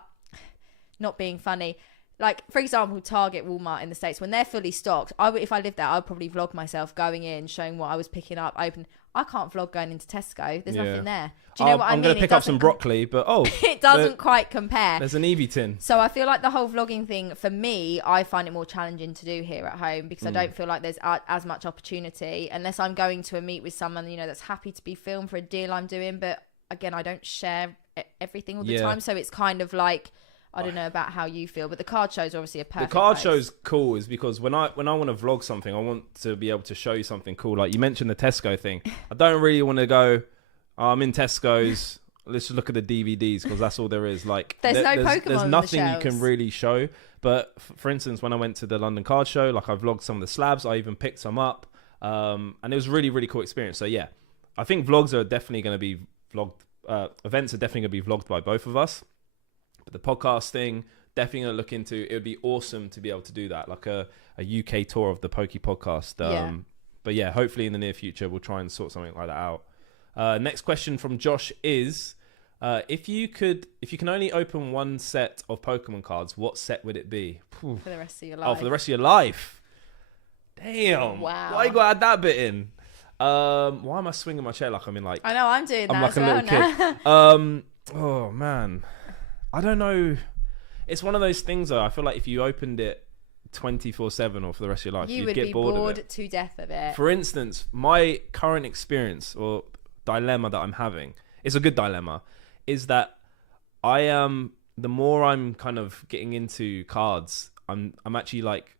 not being funny. Like, for example, Target, Walmart in the States, when they're fully stocked, if I lived there, I'd probably vlog myself going in, showing what I was picking up, open. I can't vlog going into Tesco. There's nothing there. Do you know what I mean? I'm going to pick up some broccoli, but it doesn't quite compare. There's an Eevee tin. So I feel like the whole vlogging thing, for me, I find it more challenging to do here at home because I don't feel like there's as much opportunity unless I'm going to a meet with someone, that's happy to be filmed for a deal I'm doing. But again, I don't share everything all the time. So it's kind of like, I don't know about how you feel, but the card show's obviously a perfect The card place. show's cool is because when I want to vlog something, I want to be able to show you something cool. Like you mentioned the Tesco thing. I don't really want to go, I'm in Tesco's, let's just look at the DVDs because that's all there is. Like there's no Pokemon There's on nothing the you can really show. But for instance, when I went to the London Card Show, like I vlogged some of the slabs. I even picked some up. And it was a really, really cool experience. So yeah, I think vlogs are definitely going to be vlogged. Events are definitely going to be vlogged by both of us. But the podcast thing, definitely gonna look into. It would be awesome to be able to do that, like a UK tour of the Poke Podcast. But yeah, hopefully in the near future we'll try and sort something like that out. Next question from Josh is, if you can only open one set of Pokemon cards, what set would it be? For the rest of your life. Oh, for the rest of your life. Damn. Wow. Why you gotta add that bit in? Why am I swinging my chair like I'm in like... I know, I'm doing that I'm like as a well little now. kid. Oh, man. I don't know. It's one of those things, though. I feel like if you opened it 24/7 or for the rest of your life, you you'd would get be bored bored of it. to death of it. For instance, my current experience or dilemma that I'm having, it's a good dilemma, is that I am... The more I'm kind of getting into cards, I'm actually like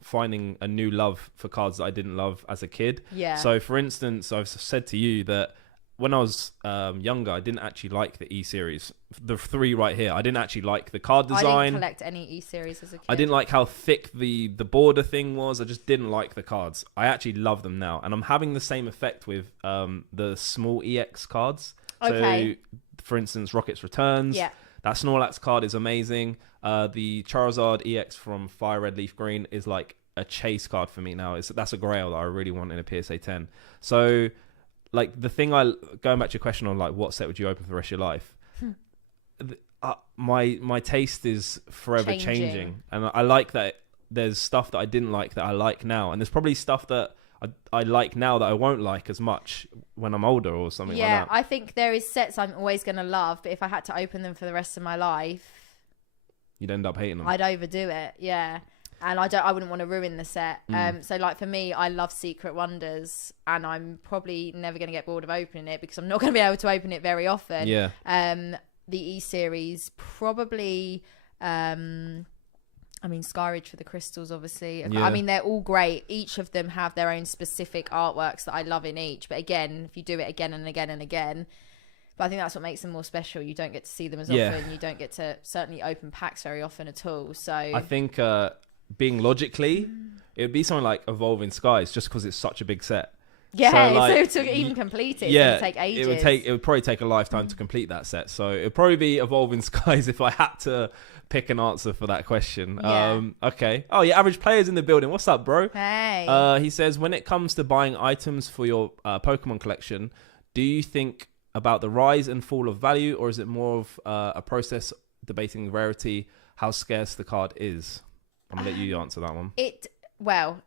finding a new love for cards that I didn't love as a kid. Yeah. So, for instance, I've said to you that when I was younger, I didn't actually like the E-series. The 3 right here, I didn't actually like the card design. I didn't collect any E-series as a kid. I didn't like how thick the border thing was. I just didn't like the cards. I actually love them now. And I'm having the same effect with the small EX cards. Okay. So, for instance, Rocket's Returns. Yeah. That Snorlax card is amazing. The Charizard EX from Fire Red Leaf Green is like a chase card for me now. That's a grail that I really want in a PSA 10. So, like, the thing going back to your question on like what set would you open for the rest of your life, my taste is forever changing, and I like that there's stuff that I didn't like that I like now, and there's probably stuff that I like now that I won't like as much when I'm older or something like that. Yeah, I think there is sets I'm always going to love, but if I had to open them for the rest of my life, you'd end up hating them. I'd overdo it, yeah. And I wouldn't want to ruin the set. So like for me, I love Secret Wonders, and I'm probably never going to get bored of opening it because I'm not going to be able to open it very often. Yeah. The E-series, probably, I mean, Skyridge for the crystals, obviously. Yeah. I mean, they're all great. Each of them have their own specific artworks that I love in each. But again, if you do it again and again and again, but I think that's what makes them more special. You don't get to see them as often. You don't get to certainly open packs very often at all. So I think being logically, it would be something like Evolving Skies, just because it's such a big set. yeah, So, like, so to even complete it, yeah, it would take ages. it would probably take a lifetime to complete that set. So it would probably be Evolving Skies if I had to pick an answer for that question. Yeah. Okay. Oh, yeah, average players in the building. What's up, bro? Hey. He says, when it comes to buying items for your Pokemon collection, do you think about the rise and fall of value, or is it more of a process debating rarity, how scarce the card is? I'm gonna let you answer that one. Well,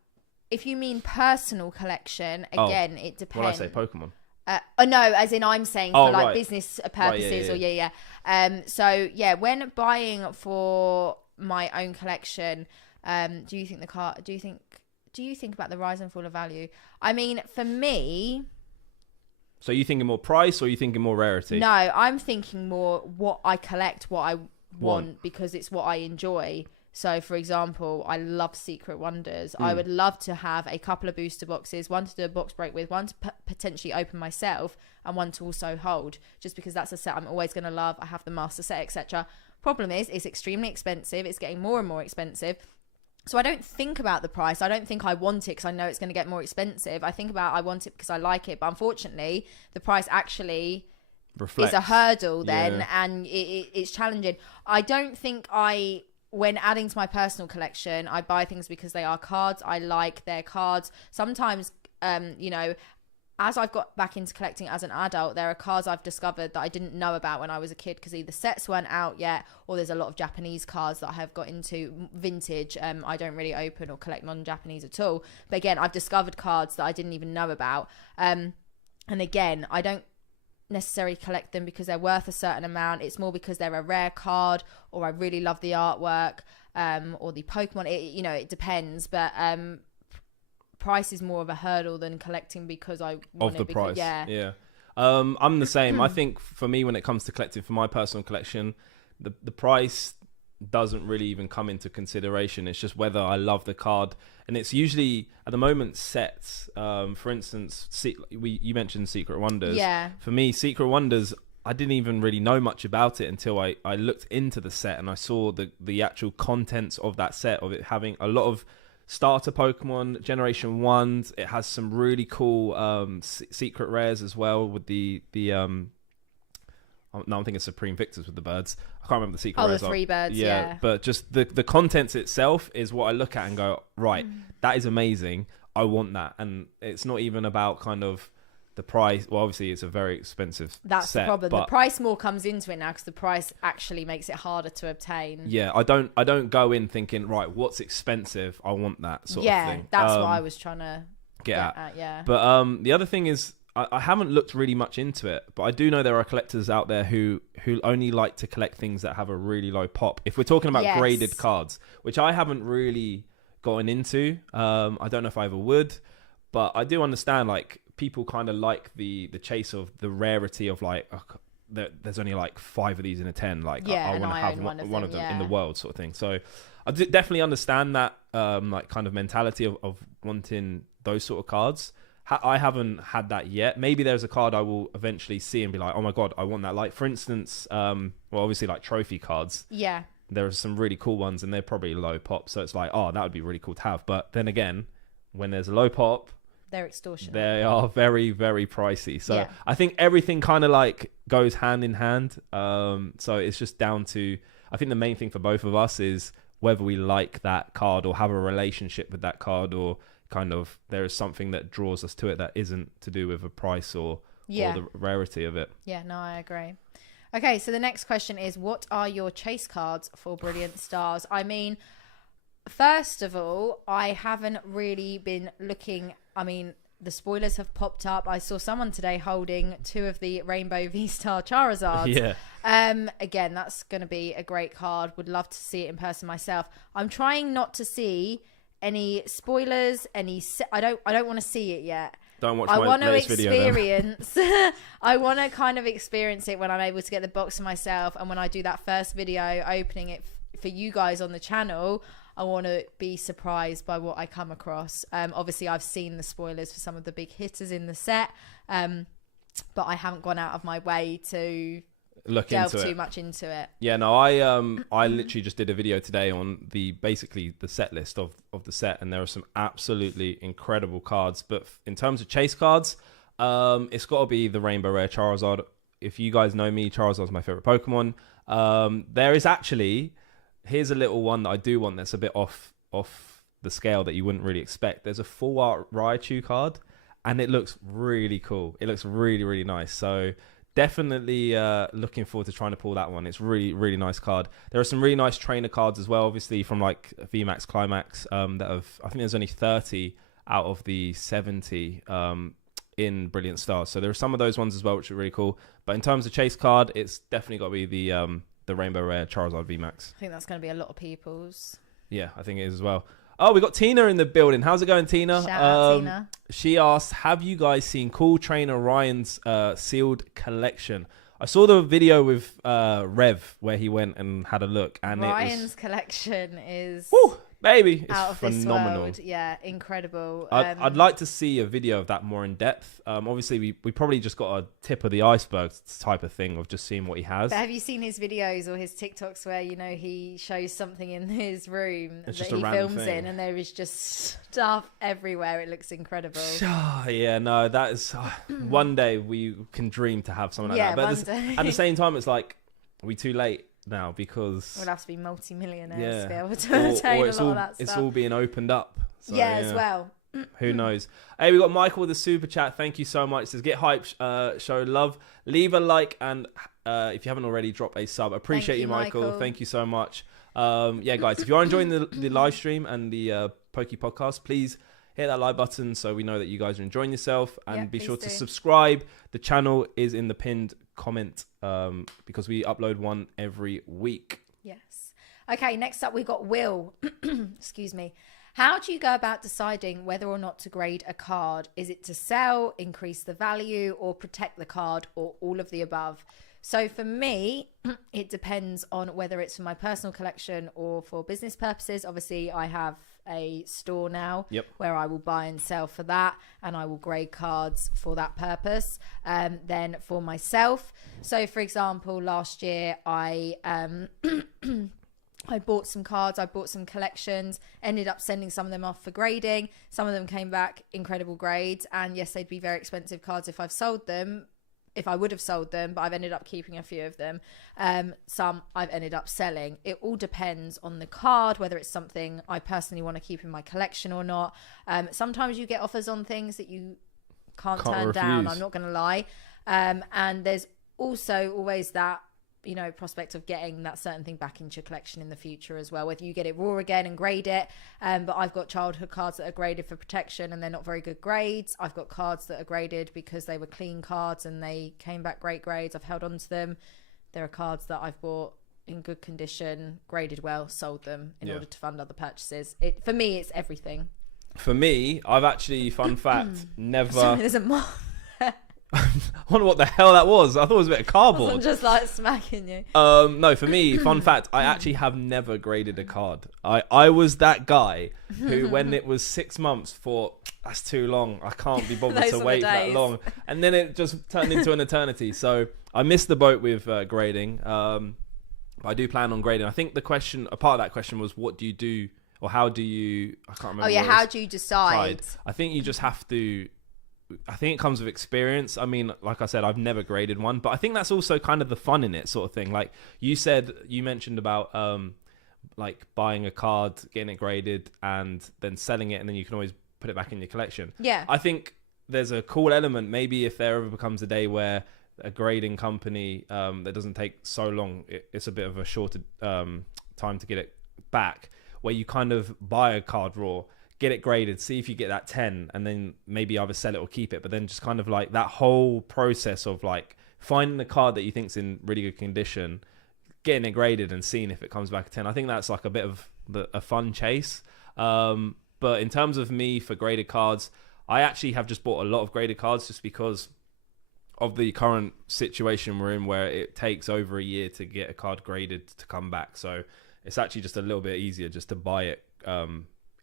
if you mean personal collection, again, it depends. What did I say, Pokemon? No, as in I'm saying for like right. business purposes, Right, So yeah, when buying for my own collection, do you think about the rise and fall of value? I mean, for me. So you thinking more price, or you thinking more rarity? No, I'm thinking more what I collect, what I want, because it's what I enjoy. So, for example, I love Secret Wonders. I would love to have a couple of booster boxes, one to do a box break with, one to potentially open myself, and one to also hold, just because that's a set I'm always going to love. I have the master set, etc. Problem is, it's extremely expensive. It's getting more and more expensive. So I don't think about the price. I don't think I want it because I know it's going to get more expensive. I think about I want it because I like it. But unfortunately, the price actually is a hurdle then, and it's challenging. I don't think when adding to my personal collection, I buy things because they are cards. I like their cards. Sometimes, as I've got back into collecting as an adult, there are cards I've discovered that I didn't know about when I was a kid because either sets weren't out yet, or there's a lot of Japanese cards that I have got into vintage. I don't really open or collect non-Japanese at all. But again, I've discovered cards that I didn't even know about. And again, I don't necessarily collect them because they're worth a certain amount. It's more because they're a rare card, or I really love the artwork, or the Pokemon. It depends, but price is more of a hurdle than collecting because I want of the price. Yeah. I'm the same. I think for me, when it comes to collecting for my personal collection, the price doesn't really even come into consideration. It's just whether I love the card, and it's usually at the moment sets. For instance, you mentioned Secret Wonders. Yeah. For me, Secret Wonders, I didn't even really know much about it until I looked into the set and I saw the actual contents of that set, of it having a lot of starter Pokemon, Generation 1s. It has some really cool secret rares as well with the no, I'm thinking Supreme Victors with the birds. I can't remember the secret. Oh, the 3 birds, yeah. But just the contents itself is what I look at and go, right, that is amazing. I want that. And it's not even about kind of the price. Well, obviously it's a very expensive That's set, the problem. but the price more comes into it now because the price actually makes it harder to obtain. Yeah, I don't go in thinking, right, what's expensive? I want that sort of thing. Yeah, that's what I was trying to get at. Yeah. But the other thing is, I haven't looked really much into it, but I do know there are collectors out there who only like to collect things that have a really low pop. If we're talking about graded cards, which I haven't really gotten into, I don't know if I ever would, but I do understand, like, people kind of like the chase of the rarity of, like, there's only like 5 of these in a 10. Like, I want to have one of them in the world, sort of thing. So I definitely understand that like kind of mentality of wanting those sort of cards. I haven't had that yet. Maybe there's a card I will eventually see and be like, oh my god, I want that. Like, for instance, well, obviously, like, trophy cards. Yeah. There are some really cool ones, and they're probably low pop. So it's like, oh, that would be really cool to have. But then again, when there's a low pop, they're extortionate. They are very, very pricey. So I think everything kind of like goes hand in hand. So it's just down to, I think the main thing for both of us is whether we like that card or have a relationship with that card, or kind of there is something that draws us to it that isn't to do with a price or the rarity of it. Yeah, no, I agree. Okay, so the next question is, what are your chase cards for Brilliant Stars? I mean, first of all, I haven't really been looking. I mean, the spoilers have popped up. I saw someone today holding 2 of the Rainbow V-Star Charizards. Yeah. Again, that's going to be a great card. Would love to see it in person myself. I'm trying not to see any spoilers. I don't want to see it yet. Don't watch my latest video. I want to kind of experience it when I'm able to get the box for myself, and when I do that first video opening it for you guys on the channel, I want to be surprised by what I come across. Obviously, I've seen the spoilers for some of the big hitters in the set, but I haven't gone out of my way to delve too much into it. Yeah, no, I literally just did a video today on basically the set list of the set, and there are some absolutely incredible cards. But in terms of chase cards, it's got to be the Rainbow Rare Charizard. If you guys know me, Charizard's my favorite Pokemon. There is actually, here's a little one that I do want that's a bit off the scale that you wouldn't really expect. There's a full art Raichu card, and it looks really cool. It looks really, really nice. So definitely looking forward to trying to pull that one. It's really, really nice card. There are some really nice trainer cards as well, obviously from like VMAX Climax that have, I think there's only 30 out of the 70 in Brilliant Stars. So there are some of those ones as well, which are really cool. But in terms of chase card, it's definitely got to be the Rainbow Rare Charizard VMAX. I think that's going to be a lot of people's. Yeah, I think it is as well. Oh, we got Tina in the building. How's it going, Tina? Shout out, Tina. She asked, have you guys seen Cool Trainer Ryan's sealed collection? I saw the video with Rev where he went and had a look. And Ryan's collection is... Woo, baby, it's out of phenomenal. This world. Yeah, incredible. I'd like to see a video of that more in depth. Obviously, we probably just got a tip of the iceberg type of thing of just seeing what he has. But have you seen his videos or his TikToks where, you know, he shows something in his room that he films in, and there is just stuff everywhere? It looks incredible. Yeah, no, that is one day we can dream to have something like that. But at the same time, it's like, are we too late now? Because we'll have to be multi-millionaires to be able to attain a lot of that stuff. It's all being opened up. So, as well. Who knows? Hey, we got Michael with the super chat. Thank you so much. It says, get hype, show love, leave a like, and if you haven't already, drop a sub. Appreciate you, Michael. Thank you so much. Yeah, guys, if you are enjoying the live stream and the Poke Podcast, please hit that like button so we know that you guys are enjoying yourself, and be sure to subscribe. The channel is in the pinned comment because we upload one every week. Yes. Okay, next up we've got Will. Excuse me. How do you go about deciding whether or not to grade a card? Is it to sell, increase the value, or protect the card, or all of the above? So for me, it depends on whether it's for my personal collection or for business purposes. Obviously, I have a store now where I will buy and sell for that, and I will grade cards for that purpose. Then for myself, so for example, last year I bought some cards, I bought some collections, ended up sending some of them off for grading. Some of them came back incredible grades, and yes, they'd be very expensive cards if I've sold them. if I would have sold them, but I've ended up keeping a few of them. Some I've ended up selling. It all depends on the card, whether it's something I personally want to keep in my collection or not. Sometimes you get offers on things that you can't turn refuse. down, I'm not going to lie. And there's also always that, prospect of getting that certain thing back into your collection in the future as well, whether you get it raw again and grade it. But I've got childhood cards that are graded for protection and they're not very good grades. I've got cards that are graded because they were clean cards and they came back great grades. I've held on to them. There are cards that I've bought in good condition, graded well, sold them in order to fund other purchases. For me, it's everything. For me, I've actually, fun fact, never... Sorry, there's a moth. I wonder what the hell that was. I thought it was a bit of cardboard. I'm just like smacking you. No, for me, fun fact, I actually have never graded a card. I was that guy who, when it was 6 months, thought, that's too long. I can't be bothered to wait that long. And then it just turned into an eternity. So I missed the boat with grading. I do plan on grading. I think a part of that question was, what do you do, or how do you, I can't remember. Oh yeah, how do you decide? I think you just have to, I think it comes with experience. I mean, like I said, I've never graded one, but I think that's also kind of the fun in it, sort of thing. Like you mentioned about like buying a card, getting it graded, and then selling it, and then you can always put it back in your collection. Yeah. I think there's a cool element. Maybe if there ever becomes a day where a grading company that doesn't take so long, it's a bit of a shorter time to get it back, where you kind of buy a card raw, get it graded, see if you get that 10, and then maybe either sell it or keep it. But then just kind of like that whole process of like finding the card that you think's in really good condition, getting it graded and seeing if it comes back a 10. I think that's like a bit of a fun chase. But in terms of me for graded cards, I actually have just bought a lot of graded cards just because of the current situation we're in, where it takes over a year to get a card graded to come back. So it's actually just a little bit easier just to buy it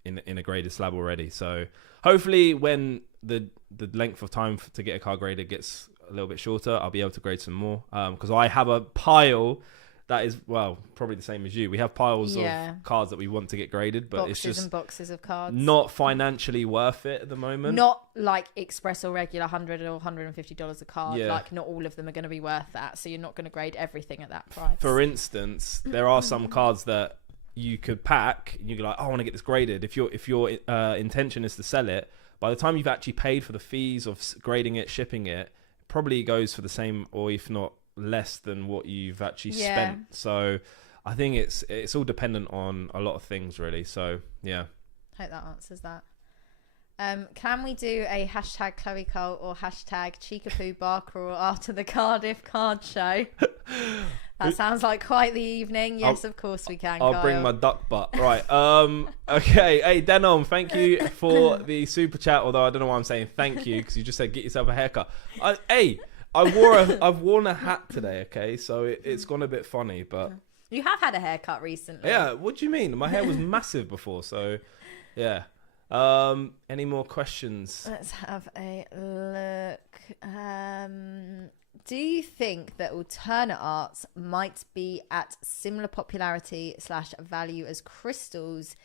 in a graded slab already. So hopefully when the length of time to get a card graded gets a little bit shorter, I'll be able to grade some more, because I have a pile that is, well, probably the same as you. We have piles of cards that we want to get graded, but it's just boxes of cards, not financially worth it at the moment. Not like express or regular $100 or $150 a card. Like not all of them are going to be worth that, so you're not going to grade everything at that price. For instance, there are some cards that you could pack and you're like, oh, I want to get this graded. If your intention is to sell it, by the time you've actually paid for the fees of grading it, shipping it, probably goes for the same, or if not less than what you've actually spent. So I think it's all dependent on a lot of things, really. So yeah, hope that answers that. Can we do a hashtag Chloe Cole or hashtag Cheekapoo bar crawl after the Cardiff card show? That sounds like quite the evening. Yes, of course we can. I'll bring my duck butt. Right. Okay. Hey, Denom, thank you for the super chat. Although I don't know why I'm saying thank you, because you just said get yourself a haircut. I've worn a hat today. Okay, so it's gone a bit funny, but you have had a haircut recently. Yeah. What do you mean? My hair was massive before, so yeah. Any more questions? Let's have a look. Do you think that alternate arts might be at similar popularity / value as crystals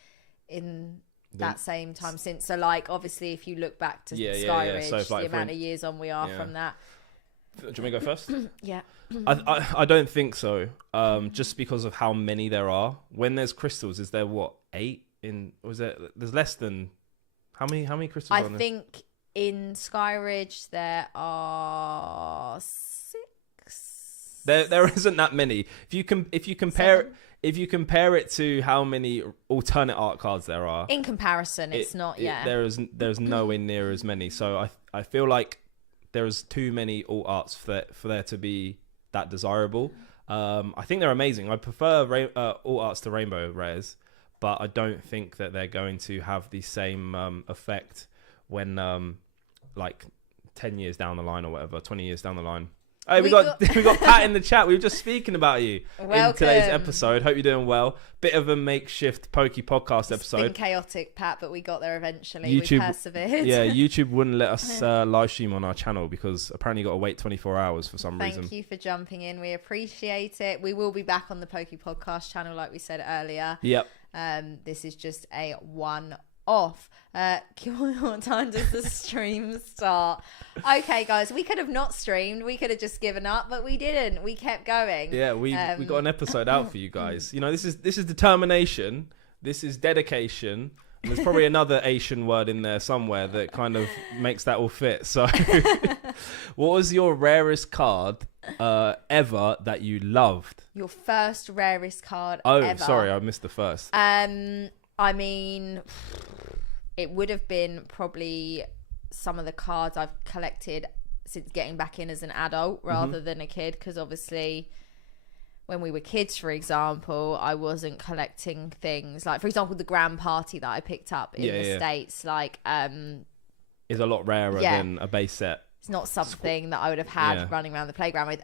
in that same time since? So like, obviously, if you look back to Skyridge, so the amount of years on we are from that. Do you want me to go first? Yeah. I don't think so. Just because of how many there are. When there's crystals, is there what, 8 in? Or is there? There's less than how many crystals? I think in Skyridge there are 6. There isn't that many. If you compare it to how many alternate art cards there are, in comparison, it's not. There's nowhere near as many. So I feel like there's too many alt arts for there to be that desirable. I think they're amazing. I prefer alt arts to rainbow rares, but I don't think that they're going to have the same effect when like 10 years down the line or whatever, 20 years down the line. Hey, we got Pat in the chat. We were just speaking about you in today's episode. Hope you're doing well. Bit of a makeshift Pokey podcast episode. It's been chaotic, Pat, but we got there eventually. We persevered. Yeah, YouTube wouldn't let us live stream on our channel because apparently you got to wait 24 hours for some reason. Thank you for jumping in. We appreciate it. We will be back on the Pokey podcast channel, like we said earlier. Yep. This is just a one off. What time does the stream start? Okay, guys, we could have not streamed. We could have just given up, but we didn't. We kept going. Yeah, we got an episode out for you guys. You know, this is determination. This is dedication. And there's probably another Asian word in there somewhere that kind of makes that all fit. So, what was your rarest card ever that you loved? Your first rarest card ever? Oh, sorry, I missed the first. I mean, it would have been probably some of the cards I've collected since getting back in as an adult rather than a kid, because obviously when we were kids, for example, I wasn't collecting things like, for example, the Grand Party that I picked up in the States, like is a lot rarer than a base set. It's not something that I would have had running around the playground with.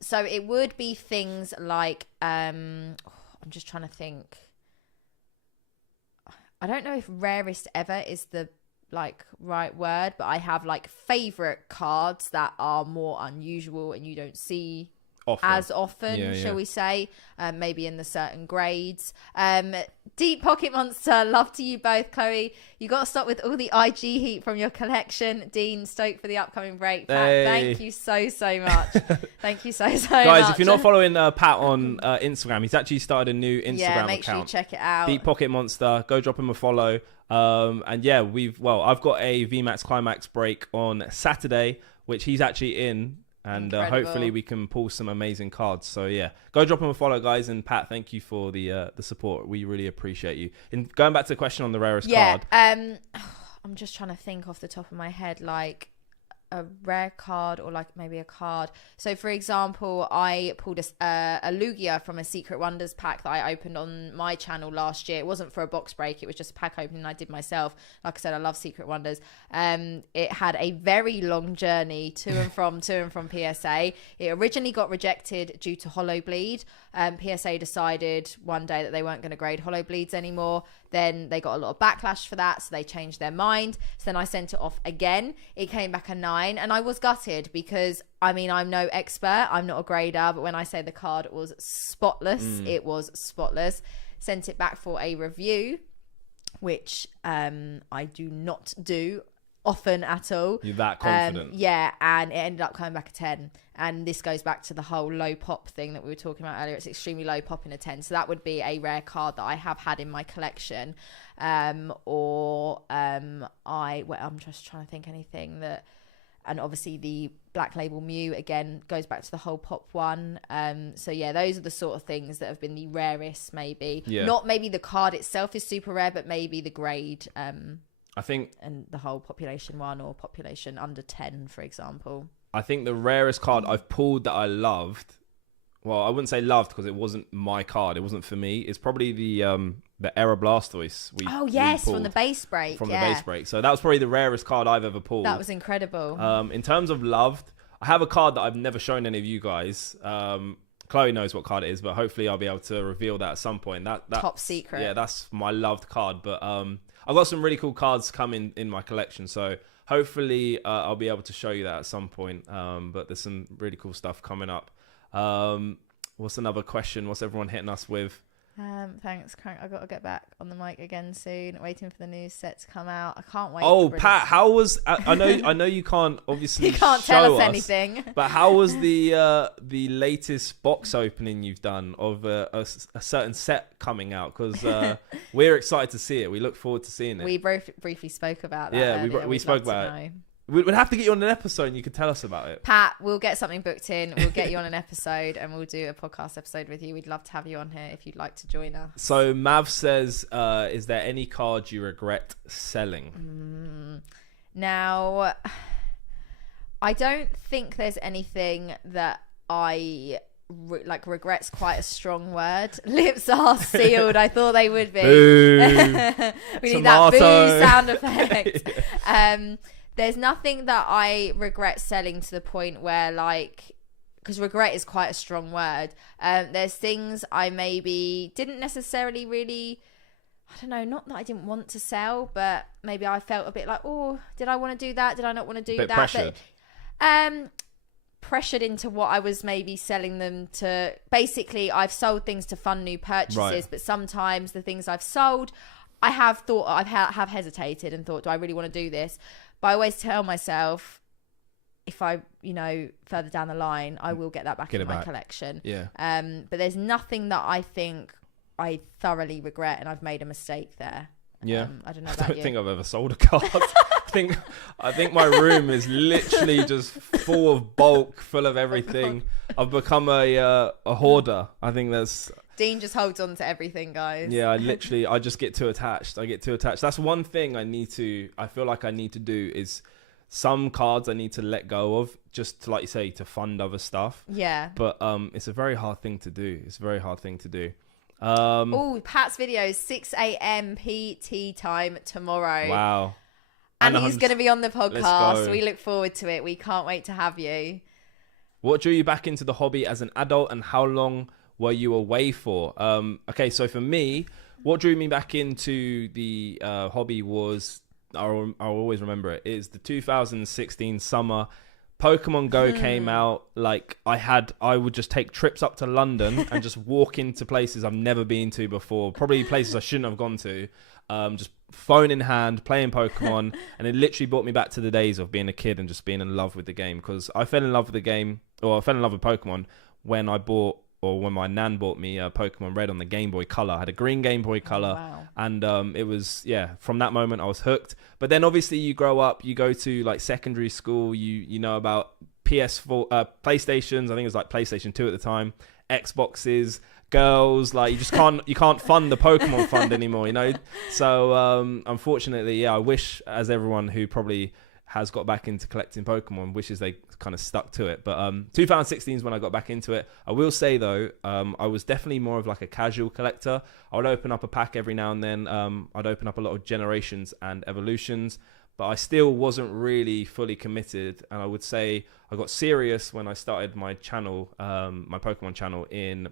So it would be things like I'm just trying to think. I don't know if rarest ever is the like right word, but I have like favorite cards that are more unusual and you don't see as often, shall we say, maybe in the certain grades. Deep Pocket Monster, love to you both. Chloe, you got to stop with all the IG heat from your collection. Dean, stoked for the upcoming break. Pat, thank you so much. Thank you so much. Guys, if you're not following Pat on Instagram, he's actually started a new Instagram account. Make sure you check it out. Deep Pocket Monster, go drop him a follow. And yeah, I've got a VMAX Climax break on Saturday, which he's actually in. And hopefully we can pull some amazing cards. So yeah, go drop him a follow, guys. And Pat, thank you for the support. We really appreciate you. And going back to the question on the rarest card. I'm just trying to think off the top of my head, like a rare card or like maybe a card. So for example, I pulled a Lugia from a Secret Wonders pack that I opened on my channel last year. It wasn't for a box break, it was just a pack opening I did myself. Like I said, I love Secret Wonders. It had a very long journey to and from PSA. It originally got rejected due to Hollow Bleed. PSA decided one day that they weren't going to grade Hollow Bleeds anymore. Then they got a lot of backlash for that, so they changed their mind. So then I sent it off again. It came back a 9, and I was gutted because, I mean, I'm no expert. I'm not a grader, but when I say the card was spotless, it was spotless. Sent it back for a review, which I do not do often at all. You're that confident? Yeah, and it ended up coming back a 10. And this goes back to the whole low pop thing that we were talking about earlier. It's extremely low pop in a 10. So that would be a rare card that I have had in my collection. I'm just trying to think anything that... And obviously the Black Label Mew, again, goes back to the whole pop one. So yeah, those are the sort of things that have been the rarest, maybe. Yeah. Not maybe the card itself is super rare, but maybe the grade... I think... And the whole population 1 or population under 10, for example. I think the rarest card I've pulled that I loved, well, I wouldn't say loved because it wasn't my card. It wasn't for me. It's probably the Era Blastoise. From the base break. The base break. So that was probably the rarest card I've ever pulled. That was incredible. In terms of loved, I have a card that I've never shown any of you guys. Chloe knows what card it is, but hopefully I'll be able to reveal that at some point. That top secret. Yeah, that's my loved card. But I've got some really cool cards coming in my collection. So hopefully I'll be able to show you that at some point. But there's some really cool stuff coming up. What's another question? What's everyone hitting us with? Thanks, Crank. I've got to get back on the mic again soon. Waiting for the new set to come out. I can't wait. Oh, Pat, how was... I know you can't obviously you can't tell us anything. But how was the latest box opening you've done of a certain set coming out? Because we're excited to see it. We look forward to seeing it. We briefly spoke about that. Yeah, we spoke about it. We'd have to get you on an episode and you could tell us about it. Pat, we'll get something booked in. We'll get you on an episode and we'll do a podcast episode with you. We'd love to have you on here if you'd like to join us. So Mav says, is there any card you regret selling? Now, I don't think there's anything that I... regret's quite a strong word. Lips are sealed. I thought they would be. We need that boo sound effect. There's nothing that I regret selling to the point where, like, because regret is quite a strong word. There's things I maybe didn't necessarily really, I don't know, not that I didn't want to sell, but maybe I felt a bit like, oh, did I want to do that? Did I not want to do that? Pressured. But, pressured into what I was maybe selling them to. Basically, I've sold things to fund new purchases, right. But sometimes the things I've sold, I have thought, have hesitated and thought, do I really want to do this? But I always tell myself, if I, further down the line, I will get that back in my collection. Yeah. But there's nothing that I think I thoroughly regret and I've made a mistake there. Yeah. I don't know about I don't you. think I've ever sold a card. I think my room is literally just full of bulk, full of everything. I've become a hoarder. I think that's... Dean just holds on to everything, guys. Yeah, I just get too attached. That's one thing I feel like I need to do is some cards I need to let go of just to, like you say, to fund other stuff. Yeah. But it's a very hard thing to do. Pat's videos, 6 a.m. PT time tomorrow. Wow. And he's going to be on the podcast. We look forward to it. We can't wait to have you. What drew you back into the hobby as an adult, and how long were you away for? Okay, so for me, what drew me back into the hobby was, I'll always remember it, is the 2016 summer. Pokemon Go came out. Like, I would just take trips up to London and just walk into places I've never been to before, probably places I shouldn't have gone to, just phone in hand, playing Pokemon. And it literally brought me back to the days of being a kid and just being in love with the game, because I fell in love with the game, or I fell in love with Pokemon when when my nan bought me Pokemon Red on the Game Boy Color. I had a green Game Boy Color. Wow. And it was, from that moment I was hooked. But then obviously you grow up, you go to like secondary school, you know about PS4, PlayStations, I think it was like PlayStation 2 at the time, Xboxes, girls, like you can't fund the Pokemon fund anymore, So unfortunately, I wish, as everyone who probably has got back into collecting Pokemon wishes they kind of stuck to it. But 2016 is when I got back into it. I will say though, I was definitely more of like a casual collector. I would open up a pack every now and then. I'd open up a lot of Generations and Evolutions, but I still wasn't really fully committed. And I would say I got serious when I started my channel, my Pokemon channel I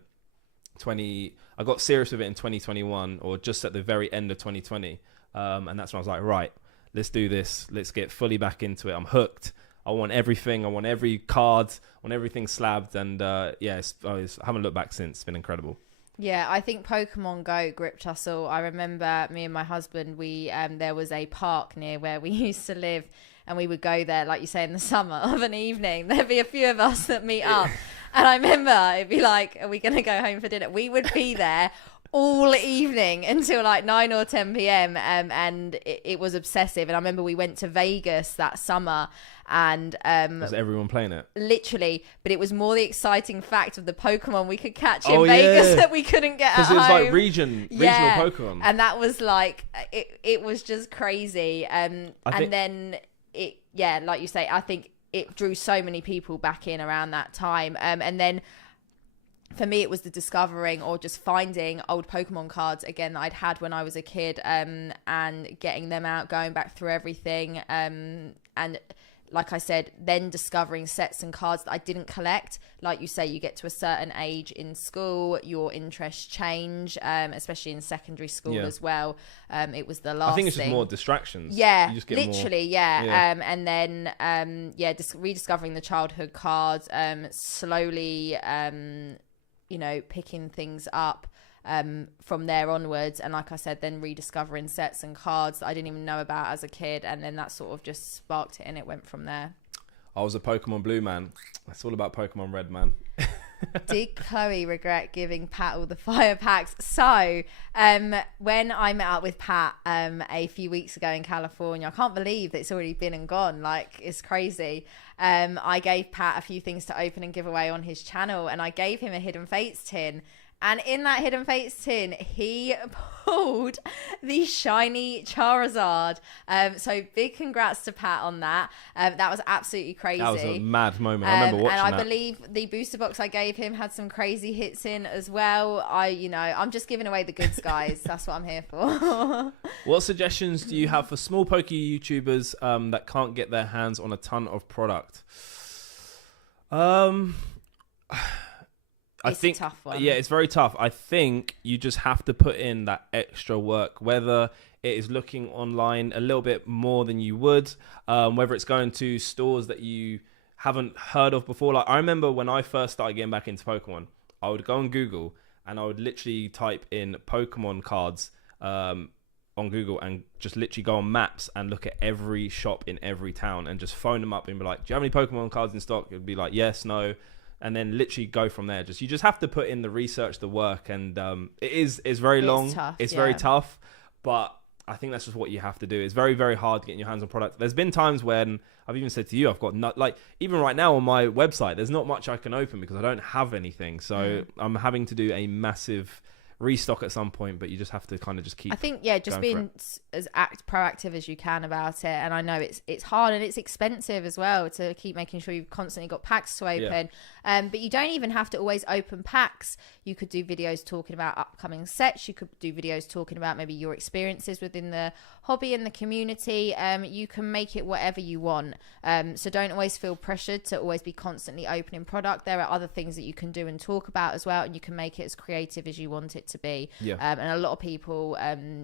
got serious with it in 2021, or just at the very end of 2020. And that's when I was like, right, let's do this. Let's get fully back into it. I'm hooked. I want everything. I want every card. I want everything slabbed. And I haven't looked back since. It's been incredible. Yeah, I think Pokemon Go gripped us all. I remember me and my husband, there was a park near where we used to live, and we would go there, like you say, in the summer of an evening. There'd be a few of us that meet up. And I remember it'd be like, are we going to go home for dinner? We would be there all evening until like 9 or 10 p.m. And it was obsessive. And I remember we went to Vegas that summer, and was everyone playing it? Literally, but it was more the exciting fact of the Pokemon we could catch in Vegas that we couldn't get at home. Because it was like regional Pokemon. And that was like, it was just crazy. Then it, like you say, I think it drew so many people back in around that time. And then for me, it was the discovering or just finding old Pokemon cards again that I'd had when I was a kid, and getting them out, going back through everything. And like I said, then discovering sets and cards that I didn't collect. Like you say, you get to a certain age in school, your interests change, especially in secondary school as well. It was the last I think it's thing. just more distractions. Yeah, you just get literally, more... yeah. And then, rediscovering the childhood cards, slowly, picking things up from there onwards. And like I said, then rediscovering sets and cards that I didn't even know about as a kid. And then that sort of just sparked it, and it went from there. I was a Pokemon Blue man. It's all about Pokemon Red, man. Did Chloe regret giving Pat all the fire packs? So when I met up with Pat a few weeks ago in California, I can't believe that it's already been and gone. Like, it's crazy. I gave Pat a few things to open and give away on his channel, and I gave him a Hidden Fates tin. And in that Hidden Fates tin, he pulled the shiny Charizard. So big congrats to Pat on that. That was absolutely crazy. That was a mad moment. I remember watching that. And I believe the booster box I gave him had some crazy hits in as well. I'm just giving away the goods, guys. That's what I'm here for. What suggestions do you have for small poke YouTubers that can't get their hands on a ton of product? I think, a tough one. Yeah, it's very tough. I think you just have to put in that extra work, whether it is looking online a little bit more than you would, whether it's going to stores that you haven't heard of before. Like, I remember when I first started getting back into Pokemon, I would go on Google and I would literally type in Pokemon cards, on Google and just literally go on maps and look at every shop in every town and just phone them up and be like, do you have any Pokemon cards in stock? It'd be like, yes, no. And then literally go from there. You just have to put in the research, the work, and it's very long. Tough, it's very tough, but I think that's just what you have to do. It's very, very hard getting your hands on product. There's been times when I've even said to you, I've got even right now on my website, there's not much I can open because I don't have anything. So I'm having to do a massive restock at some point, but you just have to kind of just keep. I think just being as proactive as you can about it. And I know it's hard and it's expensive as well to keep making sure you've constantly got packs to open. But you don't even have to always open packs. You could do videos talking about upcoming sets. You could do videos talking about maybe your experiences within the hobby and the community. You can make it whatever you want. So don't always feel pressured to always be constantly opening product. There are other things that you can do and talk about as well, and you can make it as creative as you want it to be. And a lot of people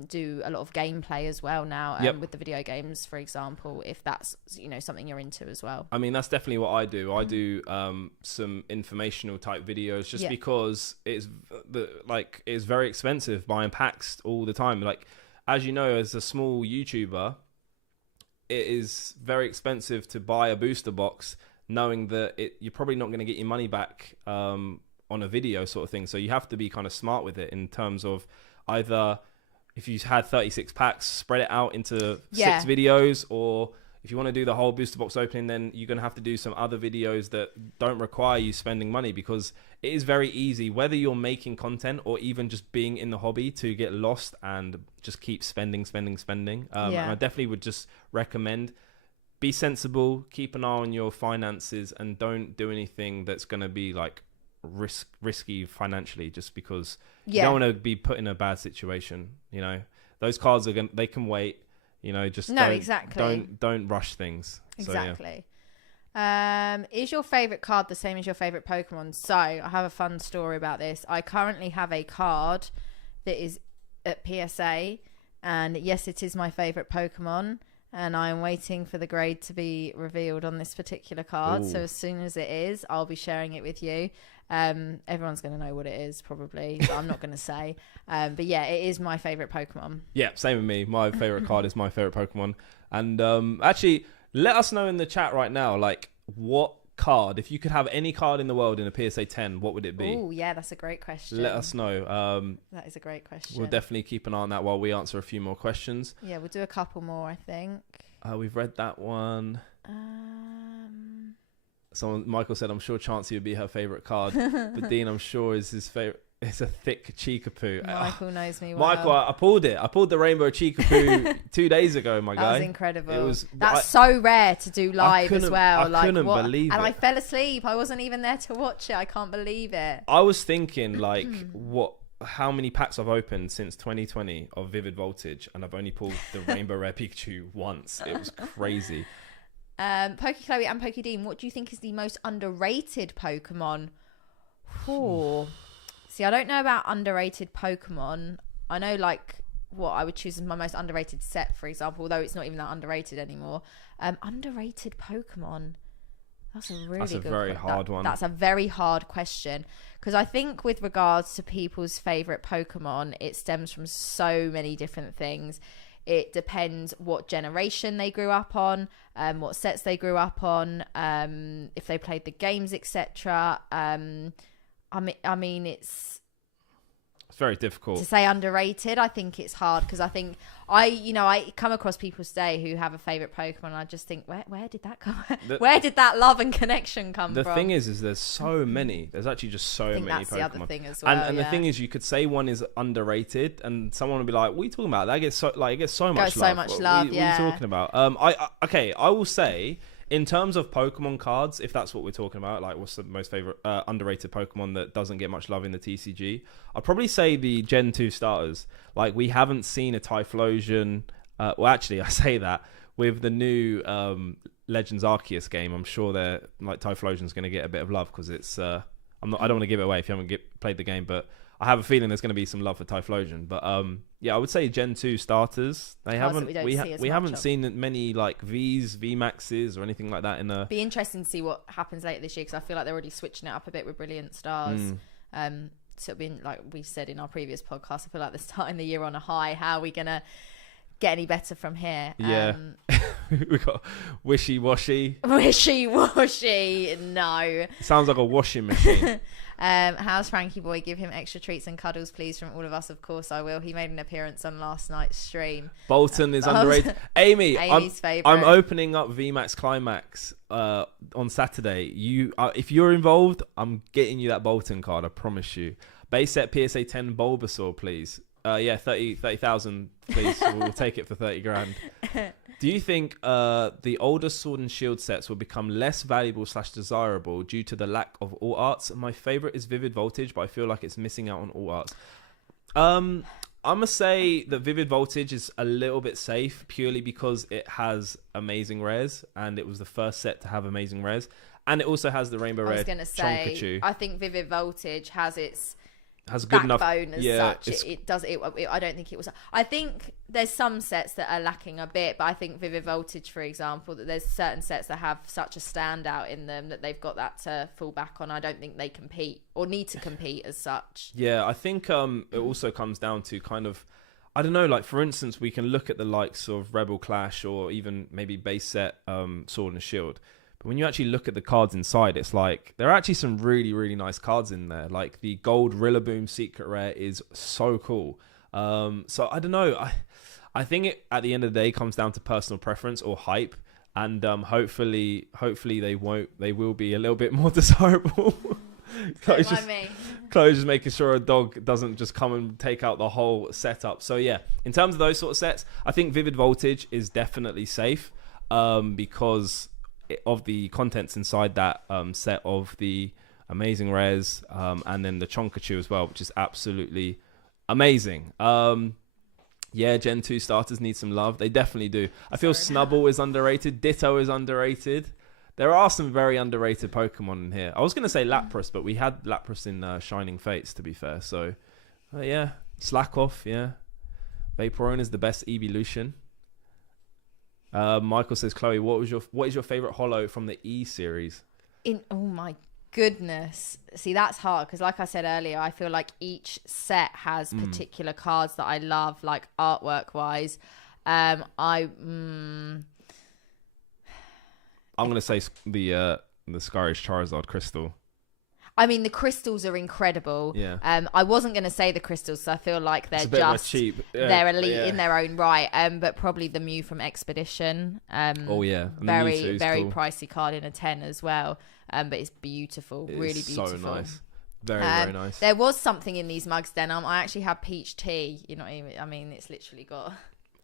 do a lot of gameplay as well now with the video games, for example, if that's something you're into as well. I mean, that's definitely what I do. I do some informational type videos just because it's very expensive buying packs all the time. Like, as you know, as a small YouTuber, it is very expensive to buy a booster box knowing that you're probably not going to get your money back on a video sort of thing. So you have to be kind of smart with it in terms of either if you had 36 packs, spread it out into 6 videos, or if you want to do the whole booster box opening, then you're going to have to do some other videos that don't require you spending money, because it is very easy, whether you're making content or even just being in the hobby, to get lost and just keep spending. And I definitely would just recommend, be sensible, keep an eye on your finances, and don't do anything that's going to be like risky financially, just because you don't want to be put in a bad situation. Those cards they can wait. Don't rush things. Exactly. So, is your favorite card the same as your favorite Pokemon? So I have a fun story about this. I currently have a card that is at PSA, and yes, it is my favorite Pokemon, and I'm waiting for the grade to be revealed on this particular card. Ooh. So as soon as it is, I'll be sharing it with you. Everyone's going to know what it is probably, but I'm not going to say. But yeah, it is my favorite Pokemon. Yeah, same with me. My favorite card is my favorite Pokemon. And actually, let us know in the chat right now, like, what card, if you could have any card in the world in a PSA 10, what would it be? Oh yeah, that's a great question. Let us know. That is a great question. We'll definitely keep an eye on that while we answer a few more questions. Yeah, we'll do a couple more, I think. We've read that one. Michael said, I'm sure Chansey would be her favourite card. But Dean, I'm sure, is his favourite. It's a thick Chikapoo. Michael knows me well. Michael, I pulled it. I pulled the rainbow Chikapoo 2 days ago, my guy. That was incredible. That's so rare to do live as well. I couldn't believe it. And I fell asleep. I wasn't even there to watch it. I can't believe it. I was thinking, like, how many packs I've opened since 2020 of Vivid Voltage, and I've only pulled the Rainbow Rare Pikachu once. It was crazy. Poke Chloe and Poke Dean, what do you think is the most underrated Pokemon? See, I don't know about underrated Pokemon. I know, like, what I would choose as my most underrated set, for example, although it's not even that underrated anymore. Underrated Pokemon. That's a very hard one. That's a very hard question, because I think with regards to people's favorite Pokemon, it stems from so many different things. It depends what generation they grew up on, what sets they grew up on, if they played the games, etc. I mean, it's very difficult to say underrated. I think it's hard, because I think I come across people today who have a favorite Pokemon, and I just think, where did that come? Where did that love and connection come from? The thing is there's so many. There's actually just so many that's Pokemon. The other thing as well. And the thing is, you could say one is underrated, and someone would be like, "What are you talking about? That gets so much love. So much love. What are you talking about?" I will say, in terms of Pokemon cards, if that's what we're talking about, like, what's the most favorite underrated Pokemon that doesn't get much love in the TCG? I'd probably say the Gen 2 starters. Like, we haven't seen a Typhlosion. Well, actually, I say that with the new Legends Arceus game, I'm sure Typhlosion's going to get a bit of love, because it's. I don't want to give it away if you haven't played the game, but I have a feeling there's going to be some love for Typhlosion. But yeah, I would say Gen 2 starters. We haven't seen many like VMAXs or anything like that in a. Be interesting to see what happens later this year, because I feel like they're already switching it up a bit with Brilliant Stars. So it'll be, like we said in our previous podcast, I feel like they're starting the year on a high. How are we gonna get any better from here. Yeah. We got wishy-washy. Wishy-washy, no. Sounds like a washing machine. How's Frankie boy? Give him extra treats and cuddles, please, from all of us. Of course I will. He made an appearance on last night's stream. Bolton is underrated. Amy's favourite. I'm opening up VMAX Climax on Saturday. If you're involved, I'm getting you that Bolton card, I promise you. Base set PSA 10 Bulbasaur, please. 30,000, please. We'll take it for 30 grand. Do you think the older Sword and Shield sets will become less valuable / desirable due to the lack of all arts? My favourite is Vivid Voltage, but I feel like it's missing out on all arts. I'm going to say that Vivid Voltage is a little bit safe purely because it has amazing rares, and it was the first set to have amazing rares. And it also has the Rainbow Rare Chonkachu. I think Vivid Voltage has a good enough backbone as such. It does. I don't think it was. I think there's some sets that are lacking a bit, but I think Vivid Voltage, for example, that there's certain sets that have such a standout in them that they've got that to fall back on. I don't think they compete or need to compete as such. Yeah, I think it also comes down to kind of, I don't know, like for instance, we can look at the likes of Rebel Clash or even maybe base set Sword and Shield. But when you actually look at the cards inside, it's like there are actually some really, really nice cards in there. Like the gold Rillaboom Secret Rare is so cool. So I don't know. I think it at the end of the day comes down to personal preference or hype, and hopefully they will be a little bit more desirable. Chloe's just making sure a dog doesn't just come and take out the whole setup. So yeah, in terms of those sort of sets, I think Vivid Voltage is definitely safe because of the contents inside that set of the amazing rares and then the Chonkachu as well, which is absolutely amazing. Gen 2 starters need some love. They definitely do. I feel Snubbull is underrated. Ditto is underrated. There are some very underrated Pokemon in here. I was going to say Lapras, but we had Lapras in Shining Fates, to be fair. So, slack off, yeah. Vaporeon is the best evolution. Michael says, Chloe, what is your favorite holo from the E series? Oh my goodness. See, that's hard because like I said earlier, I feel like each set has particular cards that I love, like artwork wise. I'm going to say the Skyrish Charizard Crystal. I mean, the crystals are incredible. Yeah. I wasn't going to say the crystals, so I feel like they're just cheap. They're elite in their own right. But probably the Mew from Expedition. Oh yeah, and very cool. Pricey card in a 10 as well. But it's beautiful, really beautiful. So nice, very nice. There was something in these mugs, Denim. I actually had peach tea. You know what I mean? I mean, it's literally got.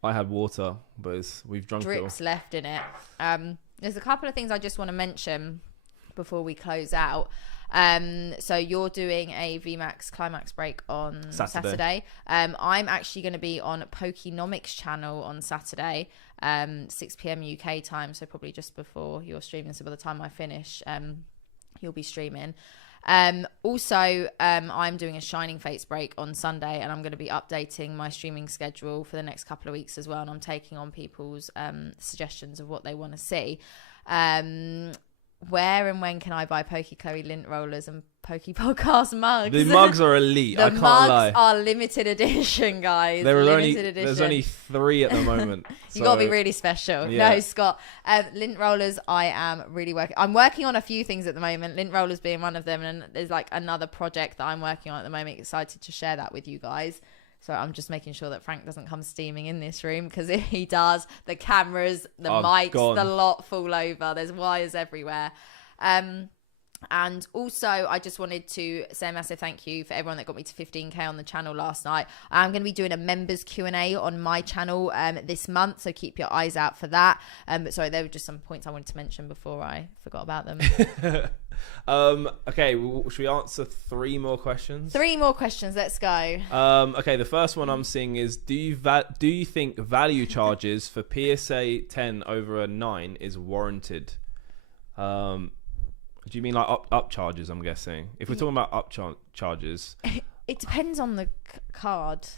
I had water, but we've drunk drips it all. left in it. There's a couple of things I just want to mention before we close out. So you're doing a VMAX Climax break on Saturday. I'm actually going to be on Pokenomics channel on Saturday, 6 p.m. UK time, so probably just before you're streaming. So by the time I finish, you'll be streaming. Also, I'm doing a Shining Fates break on Sunday, and I'm going to be updating my streaming schedule for the next couple of weeks as well, and I'm taking on people's suggestions of what they want to see. Where and when can I buy Poke Chloe lint rollers and Poke Podcast mugs? The mugs are elite. I can't lie. The mugs are limited edition, guys. There's only 3 at the moment. You got to be really special. Yeah. No, Scott. Lint rollers, I'm working on a few things at the moment. Lint rollers being one of them, and there's like another project that I'm working on at the moment. Excited to share that with you guys. So I'm just making sure that Frank doesn't come steaming in this room, because if he does, the cameras, the mics, the lot fall over. There's wires everywhere. And also, I just wanted to say a massive thank you for everyone that got me to 15k on the channel last night. I'm going to be doing a members Q&A on my channel this month, so keep your eyes out for that. But sorry, there were just some points I wanted to mention before I forgot about them. Okay, should we answer 3 more questions? 3 more questions, let's go. Okay, the first one I'm seeing is, do you think value charges for PSA 10 over a 9 is warranted? Do you mean like up charges, I'm guessing? If we're talking about up charges... It depends on the card.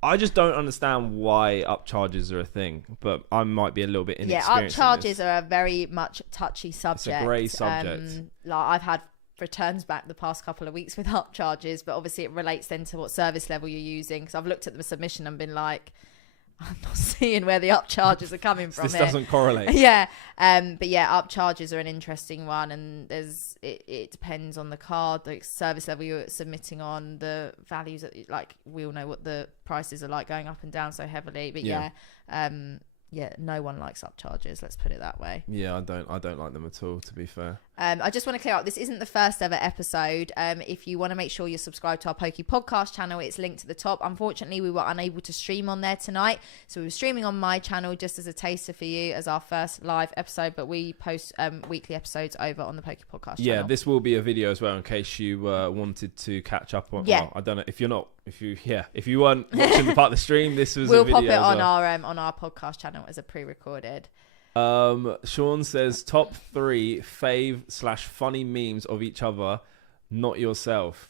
I just don't understand why up charges are a thing, but I might be a little bit inexperienced. Yeah, up charges are a very much touchy subject. It's a grey subject. Like I've had returns back the past couple of weeks with up charges, but obviously it relates then to what service level you're using, because I've looked at the submission and been like, I'm not seeing where the up charges are coming from. This doesn't correlate. Yeah. But yeah, up charges are an interesting one, and it depends on the card, the service level you're submitting on, the values that, like, we all know what the prices are like going up and down so heavily. But yeah, no one likes up charges. Let's put it that way. Yeah, I don't like them at all, to be fair. I just want to clear up, this isn't the first ever episode. If you want to make sure you're subscribed to our Poke Podcast channel, it's linked to the top. Unfortunately, we were unable to stream on there tonight, so we were streaming on my channel just as a taster for you as our first live episode, but we post weekly episodes over on the Poke Podcast channel. Yeah, this will be a video as well in case you wanted to catch up on. Yeah. Well, I don't know if you weren't watching the part of the stream, this was we'll a video pop it on our podcast channel as a pre-recorded. Sean says top 3 fave/funny memes of each other, not yourself.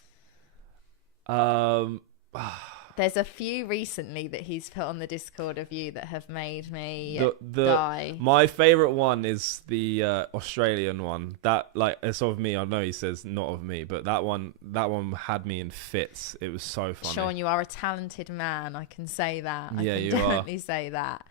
There's a few recently that he's put on the Discord of you that have made me die. My favourite one is the Australian one. That, like, it's of me. I know he says not of me, but that one had me in fits. It was so funny. Sean, you are a talented man. I can say that. Yeah, I can definitely say that.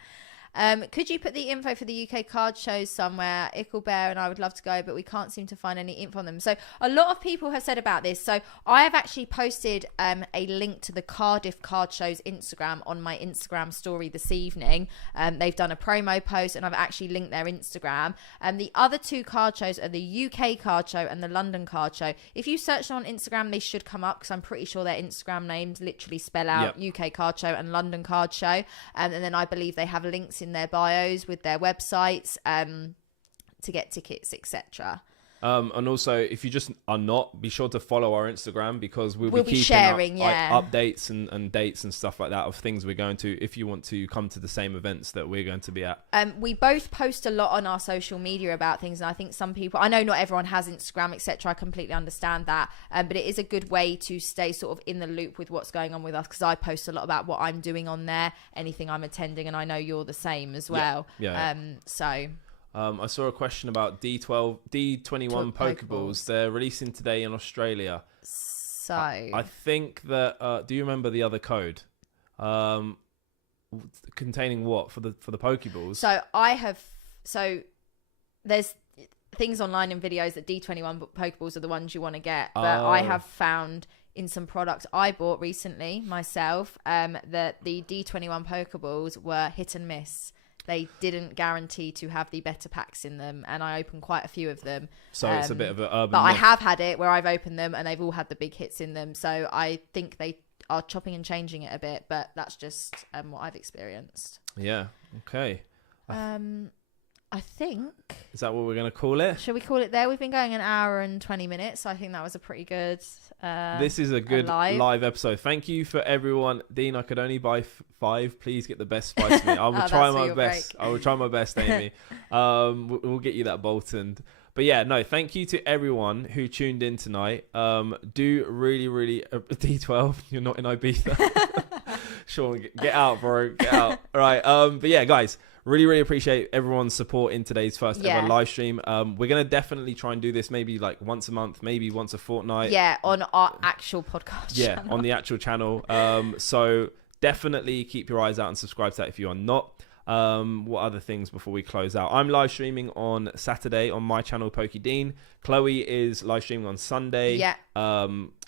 Could you put the info for the UK card shows somewhere? Icklebear and I would love to go, but we can't seem to find any info on them. So a lot of people have said about this. So I have actually posted a link to the Cardiff card show's Instagram on my Instagram story this evening. They've done a promo post and I've actually linked their Instagram. The other 2 card shows are the UK card show and the London card show. If you search them on Instagram, they should come up because I'm pretty sure their Instagram names literally spell out UK card show and London card show. And then I believe they have links in their bios with their websites to get tickets, etc. And also, if you just are not, be sure to follow our Instagram because we'll be keeping sharing like, updates and dates and stuff like that of things we're going to, if you want to come to the same events that we're going to be at. We both post a lot on our social media about things, and I think some people, I know not everyone has Instagram, etc. I completely understand that, but it is a good way to stay sort of in the loop with what's going on with us, because I post a lot about what I'm doing on there, anything I'm attending, and I know you're the same as well. I saw a question about D21 Pokeballs. They're releasing today in Australia. So I think that. Do you remember the other code? Containing what for the Pokeballs? So there's things online and videos that D21 Pokeballs are the ones you want to get, but I have found in some products I bought recently myself that the D21 Pokeballs were hit and miss. They didn't guarantee to have the better packs in them, and I opened quite a few of them. So it's a bit of an urban But myth. I have had it where I've opened them and they've all had the big hits in them. So I think they are chopping and changing it a bit, but that's just what I've experienced. Yeah. Okay. I think... Is that what we're going to call it? Should we call it there? We've been going an hour and 20 minutes, so I think that was a pretty good... this is a good live episode. Thank you for everyone. Dean, I could only buy 5. Please get the best spice for me. I will try my best. I will try my best, Amy. We'll get you that Bolton. But yeah, no, thank you to everyone who tuned in tonight. Do really... D12, you're not in Ibiza. Sean, get out, bro. Get out. All right. But yeah, guys... Really appreciate everyone's support in today's first ever live stream. We're going to definitely try and do this maybe like once a month, maybe once a fortnight. Yeah, on our actual podcast channel. On the actual channel. So definitely keep your eyes out and subscribe to that if you are not. What other things before we close out? I'm live streaming on Saturday on my channel, Pokey Dean. Chloe is live streaming on Sunday. Yeah.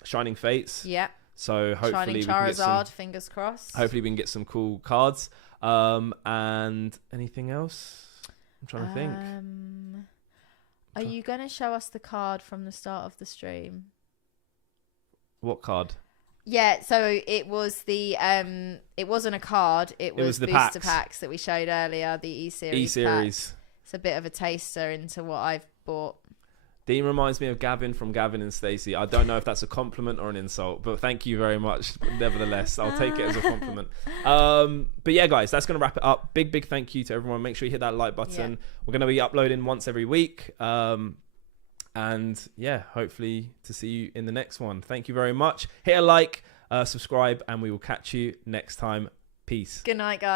Shining Fates. Yeah. So hopefully Shining we can Charizard, get some, fingers crossed. Hopefully we can get some cool cards. And anything else? I'm trying to think. Are you going to show us the card from the start of the stream? What card? Yeah, so it was the it wasn't a card, it was the booster packs that we showed earlier, the E-Series packs. It's a bit of a taster into what I've bought. Dean reminds me of Gavin from Gavin and Stacey. I don't know if that's a compliment or an insult, but thank you very much. Nevertheless, I'll take it as a compliment. But yeah, guys, that's going to wrap it up. Big thank you to everyone. Make sure you hit that like button. Yeah. We're going to be uploading once every week. And yeah, hopefully to see you in the next one. Thank you very much. Hit a like, subscribe, and we will catch you next time. Peace. Good night, guys.